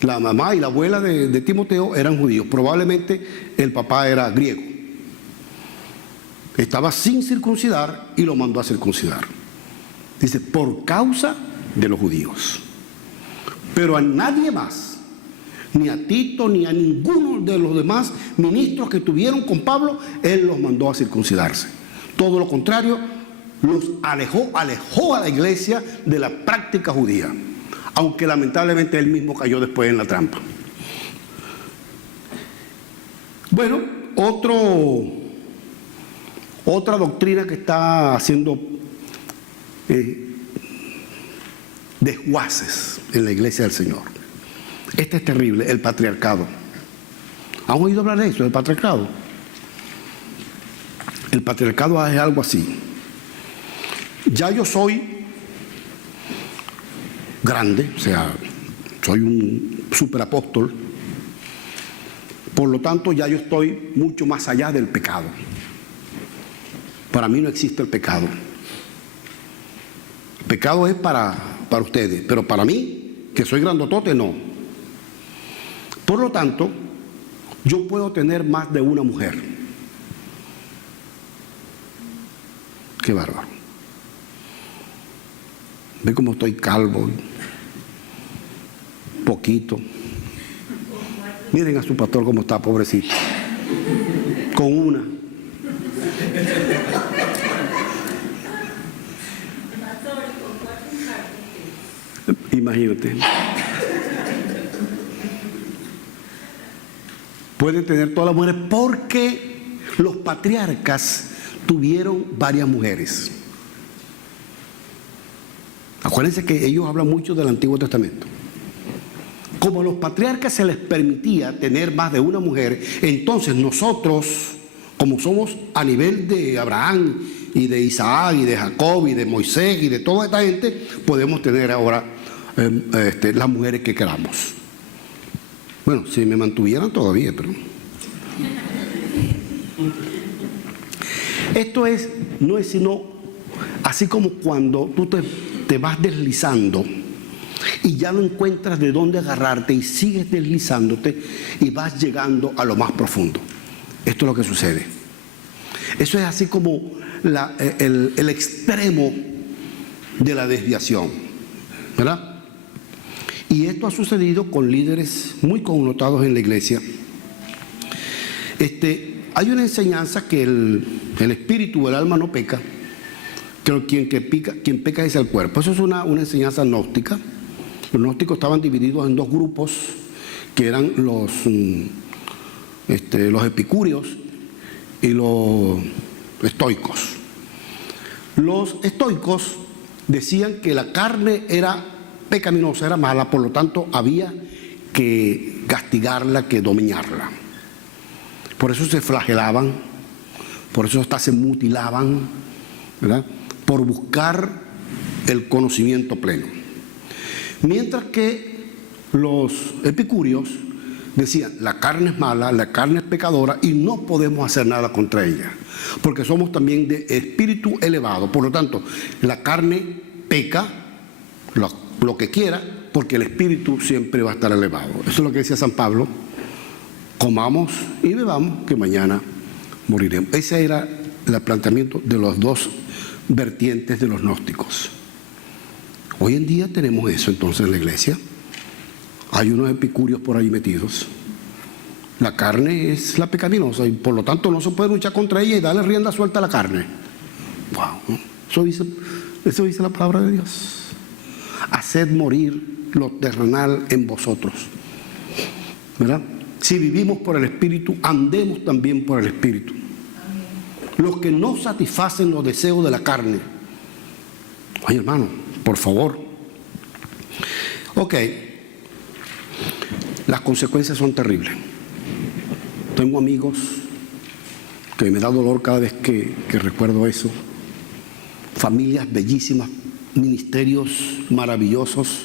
la mamá y la abuela de Timoteo eran judíos. Probablemente el papá era griego. Estaba sin circuncidar y lo mandó a circuncidar. Dice, por causa de los judíos. Pero a nadie más, ni a Tito, ni a ninguno de los demás ministros que estuvieron con Pablo, él los mandó a circuncidarse. Todo lo contrario, los alejó a la iglesia de la práctica judía, aunque lamentablemente él mismo cayó después en la trampa. Bueno, otra doctrina que está haciendo desguaces en la iglesia del Señor. Este es terrible, el patriarcado. ¿Han oído hablar de eso, del patriarcado? El patriarcado es algo así. Ya yo soy grande, o sea, soy un superapóstol, por lo tanto ya yo estoy mucho más allá del pecado. Para mí no existe el pecado. El pecado es para ustedes, pero para mí, que soy grandotote, no. Por lo tanto, yo puedo tener más de una mujer. Qué bárbaro. Ve cómo estoy calvo, poquito. Miren a su pastor cómo está, pobrecito. Con una. Imagínate. Pueden tener todas las mujeres porque los patriarcas tuvieron varias mujeres. Acuérdense que ellos hablan mucho del Antiguo Testamento. Como a los patriarcas se les permitía tener más de una mujer, entonces nosotros, Como somos a nivel de Abraham y de Isaac y de Jacob y de Moisés y de toda esta gente, podemos tener ahora las mujeres que queramos. Bueno, si me mantuvieran todavía, pero... Esto no es sino así como cuando tú te vas deslizando y ya no encuentras de dónde agarrarte y sigues deslizándote y vas llegando a lo más profundo. Esto es lo que sucede. Eso es así como el extremo de la desviación, ¿verdad? Y esto ha sucedido con líderes muy connotados en la iglesia. Hay una enseñanza que el espíritu o el alma no peca, que quien peca es el cuerpo. Eso es una enseñanza gnóstica. Los gnósticos estaban divididos en dos grupos, que eran los epicúreos y los estoicos. Los estoicos decían que la carne era pecaminosa, era mala, por lo tanto había que castigarla, que dominarla. Por eso se flagelaban, por eso hasta se mutilaban, ¿verdad? Por buscar el conocimiento pleno. Mientras que los epicúreos decían, la carne es mala, la carne es pecadora y no podemos hacer nada contra ella, porque somos también de espíritu elevado. Por lo tanto, la carne peca lo que quiera, porque el espíritu siempre va a estar elevado. Eso es lo que decía San Pablo: comamos y bebamos, que mañana moriremos. Ese era el planteamiento de los dos vertientes de los gnósticos. Hoy en día tenemos eso entonces en la iglesia. Hay unos epicúreos por ahí metidos. La carne es la pecaminosa y por lo tanto no se puede luchar contra ella y darle rienda suelta a la carne. Wow, eso dice la palabra de Dios. Haced morir lo terrenal en vosotros, ¿verdad? Si vivimos por el Espíritu, andemos también por el Espíritu. Los que no satisfacen los deseos de la carne. Ay, hermano, por favor. Ok. Las consecuencias son terribles. Tengo amigos que me da dolor cada vez que recuerdo eso. Familias bellísimas, ministerios maravillosos,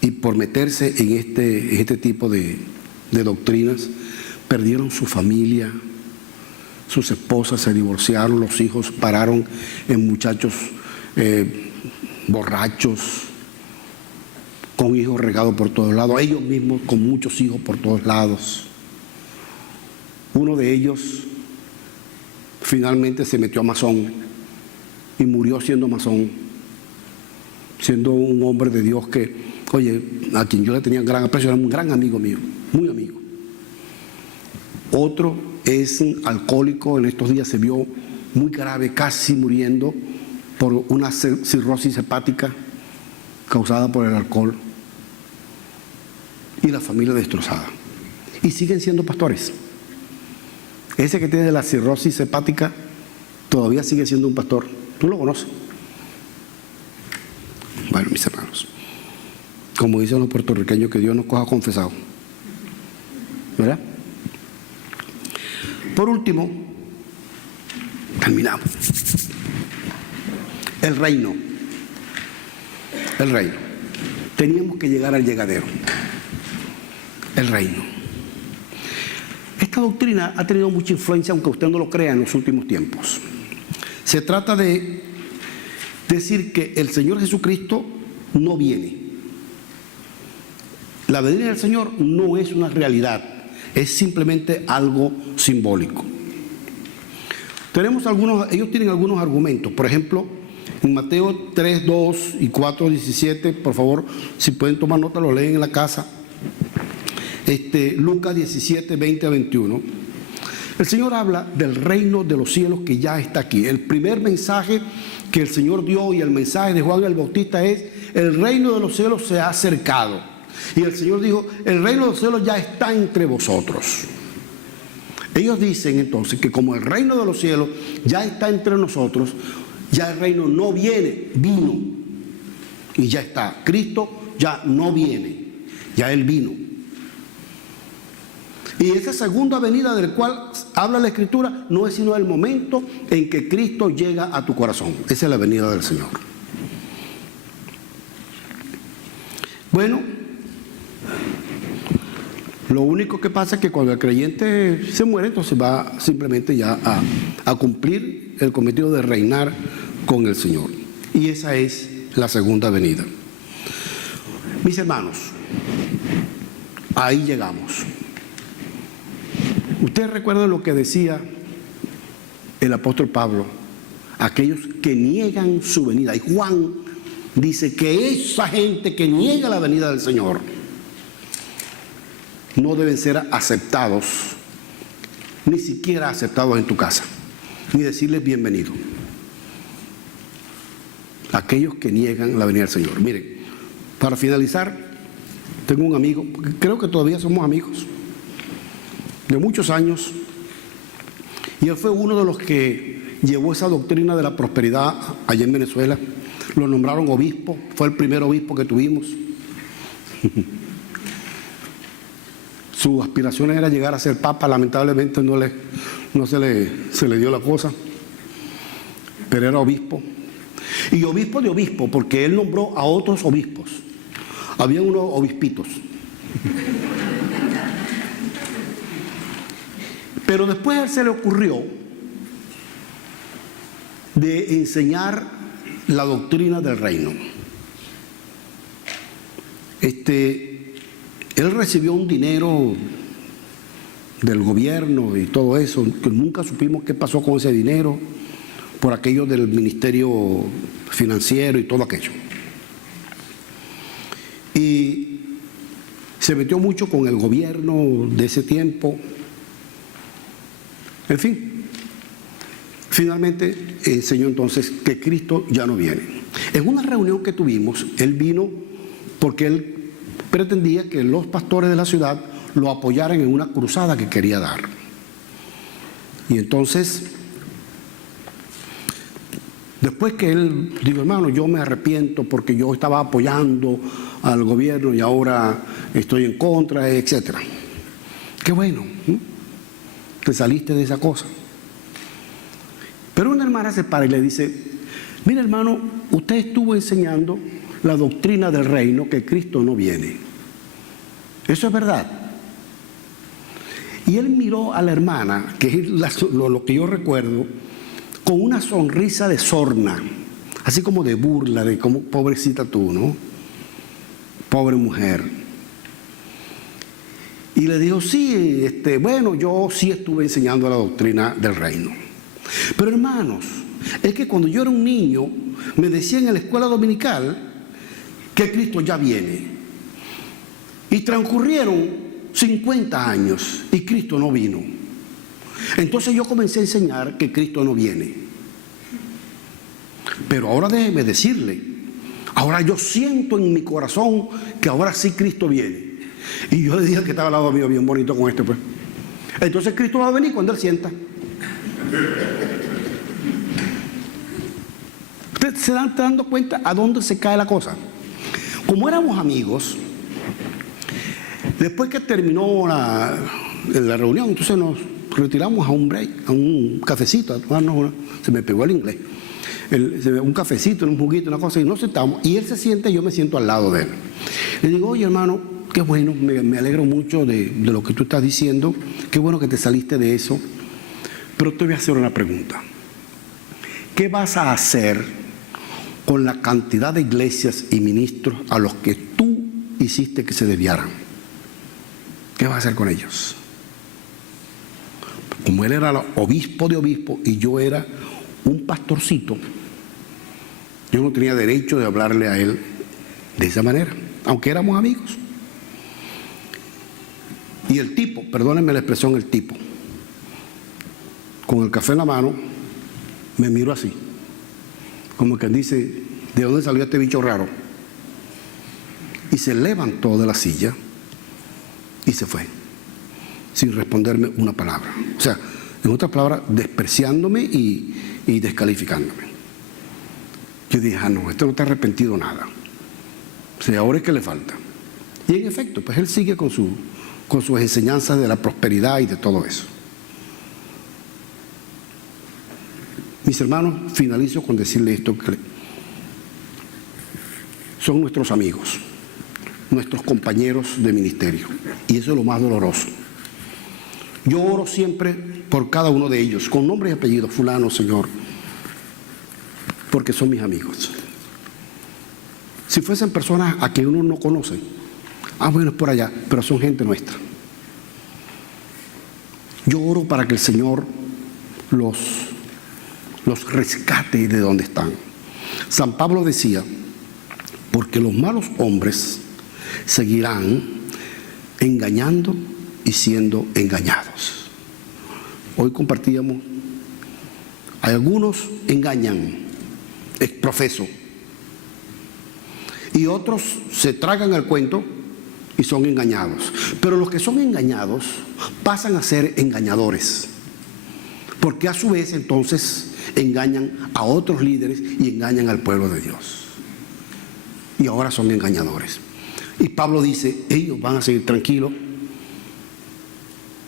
y por meterse en este tipo de doctrinas perdieron su familia, sus esposas se divorciaron, los hijos pararon en muchachos borrachos, con hijos regados por todos lados, ellos mismos con muchos hijos por todos lados. Uno de ellos finalmente se metió a masón y murió siendo masón, siendo un hombre de Dios que, oye, a quien yo le tenía gran aprecio, era un gran amigo mío, muy amigo. Otro es un alcohólico, en estos días se vio muy grave, casi muriendo por una cirrosis hepática causada por el alcohol. Y la familia destrozada. Y siguen siendo pastores. Ese que tiene la cirrosis hepática todavía sigue siendo un pastor. ¿Tú lo conoces? Bueno, mis hermanos, como dicen los puertorriqueños, que Dios nos coja confesado, ¿verdad? Por último, terminamos. El reino. Teníamos que llegar al llegadero. El reino. Esta doctrina ha tenido mucha influencia, aunque usted no lo crea, en los últimos tiempos. Se trata de decir que el Señor Jesucristo no viene. La venida del Señor no es una realidad, es simplemente algo simbólico. Ellos tienen algunos argumentos. Por ejemplo, en Mateo 3, 2 y 4, 17, por favor, si pueden tomar nota, lo leen en la casa. Lucas 17, 20 a 21. El Señor habla del reino de los cielos que ya está aquí. El primer mensaje que el Señor dio y el mensaje de Juan el Bautista es: el reino de los cielos se ha acercado. Y el Señor dijo: el reino de los cielos ya está entre vosotros. Ellos dicen entonces que como el reino de los cielos ya está entre nosotros, ya el reino no viene, vino. Y ya está. Cristo ya no viene, ya Él vino. Y esa segunda venida del cual habla la Escritura no es sino el momento en que Cristo llega a tu corazón. Esa es la venida del Señor. Bueno, lo único que pasa es que cuando el creyente se muere, entonces va simplemente ya a cumplir el cometido de reinar con el Señor. Y esa es la segunda venida. Mis hermanos, ahí llegamos. Ustedes recuerdan lo que decía el apóstol Pablo, aquellos que niegan su venida. Y Juan dice que esa gente que niega la venida del Señor no deben ser aceptados, ni siquiera aceptados en tu casa, ni decirles bienvenido. Aquellos que niegan la venida del Señor. Miren, para finalizar, tengo un amigo, creo que todavía somos amigos, de muchos años, y él fue uno de los que llevó esa doctrina de la prosperidad allá en Venezuela. Lo nombraron obispo, fue el primer obispo que tuvimos. Su aspiración era llegar a ser papa, lamentablemente no se le dio la cosa, pero era obispo. Y obispo de obispo, porque él nombró a otros obispos. Había unos obispitos. Pero después a él se le ocurrió de enseñar la doctrina del reino. Él recibió un dinero del gobierno y todo eso, que nunca supimos qué pasó con ese dinero, por aquello del ministerio financiero y todo aquello. Y se metió mucho con el gobierno de ese tiempo. En fin, finalmente enseñó entonces que Cristo ya no viene. En una reunión que tuvimos, él vino porque él pretendía que los pastores de la ciudad lo apoyaran en una cruzada que quería dar. Y entonces, después que él dijo, hermano, yo me arrepiento porque yo estaba apoyando al gobierno y ahora estoy en contra, etc. Qué bueno, te saliste de esa cosa. Pero una hermana se para y le dice, mira hermano, usted estuvo enseñando la doctrina del reino, que Cristo no viene. Eso es verdad. Y él miró a la hermana, que es lo que yo recuerdo, con una sonrisa de sorna, así como de burla, de como pobrecita tú, ¿no? Pobre mujer. Y le dijo, sí, bueno, yo sí estuve enseñando la doctrina del reino. Pero hermanos, es que cuando yo era un niño, me decían en la escuela dominical que Cristo ya viene. Y transcurrieron 50 años y Cristo no vino. Entonces yo comencé a enseñar que Cristo no viene. Pero ahora déjeme decirle, ahora yo siento en mi corazón que ahora sí Cristo viene. Y yo le dije que estaba al lado mío bien bonito con pues. Entonces Cristo va a venir cuando Él sienta. Ustedes se están dando cuenta a dónde se cae la cosa. Como éramos amigos, después que terminó la reunión, entonces nos retiramos a un break, a un cafecito, a tomarnos se me pegó el inglés, un cafecito, un juguito, una cosa, y nos sentamos, y él se siente y yo me siento al lado de él. Le digo, oye hermano, qué bueno, me alegro mucho de lo que tú estás diciendo, qué bueno que te saliste de eso, pero te voy a hacer una pregunta. ¿Qué vas a hacer con la cantidad de iglesias y ministros a los que tú hiciste que se desviaran? ¿Qué vas a hacer con ellos? Como él era obispo de obispo y yo era un pastorcito, yo no tenía derecho de hablarle a él de esa manera, aunque éramos amigos. Y el tipo, perdónenme la expresión, el tipo, con el café en la mano, me miró así, como quien dice, ¿de dónde salió este bicho raro? Y se levantó de la silla y se fue, sin responderme una palabra. O sea, en otras palabras, despreciándome y descalificándome. Yo dije, no, este no está arrepentido nada. O sea, ahora es que le falta. Y en efecto, pues él sigue con con sus enseñanzas de la prosperidad y de todo eso. Mis hermanos, finalizo con decirles esto, que son nuestros amigos, nuestros compañeros de ministerio, y eso es lo más doloroso. Yo oro siempre por cada uno de ellos, con nombre y apellido, fulano, Señor, porque son mis amigos. Si fuesen personas a quien uno no conoce, bueno, es por allá, pero son gente nuestra. Yo oro para que el Señor los rescate de donde están. San Pablo decía, porque los malos hombres seguirán engañando y siendo engañados. Hoy compartíamos, algunos engañan, ex profeso, y otros se tragan el cuento y son engañados. Pero los que son engañados pasan a ser engañadores, porque a su vez entonces engañan a otros líderes y engañan al pueblo de Dios. Y ahora son engañadores. Y Pablo dice, ellos van a seguir tranquilos.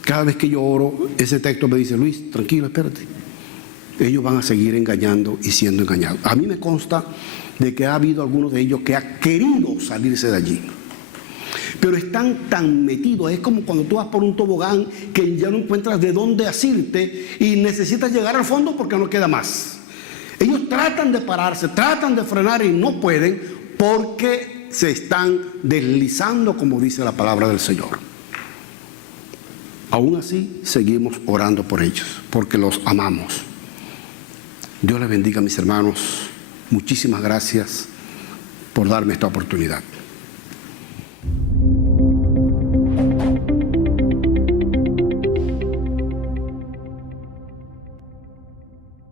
Cada vez que yo oro, ese texto me dice, Luis, tranquilo, espérate. Ellos van a seguir engañando y siendo engañados. A mí me consta de que ha habido algunos de ellos que ha querido salirse de allí, pero están tan metidos. Es como cuando tú vas por un tobogán que ya no encuentras de dónde asirte y necesitas llegar al fondo porque no queda más. Ellos tratan de pararse, tratan de frenar y no pueden porque se están deslizando, como dice la palabra del Señor. Aún así, seguimos orando por ellos, porque los amamos. Dios les bendiga, mis hermanos. Muchísimas gracias por darme esta oportunidad.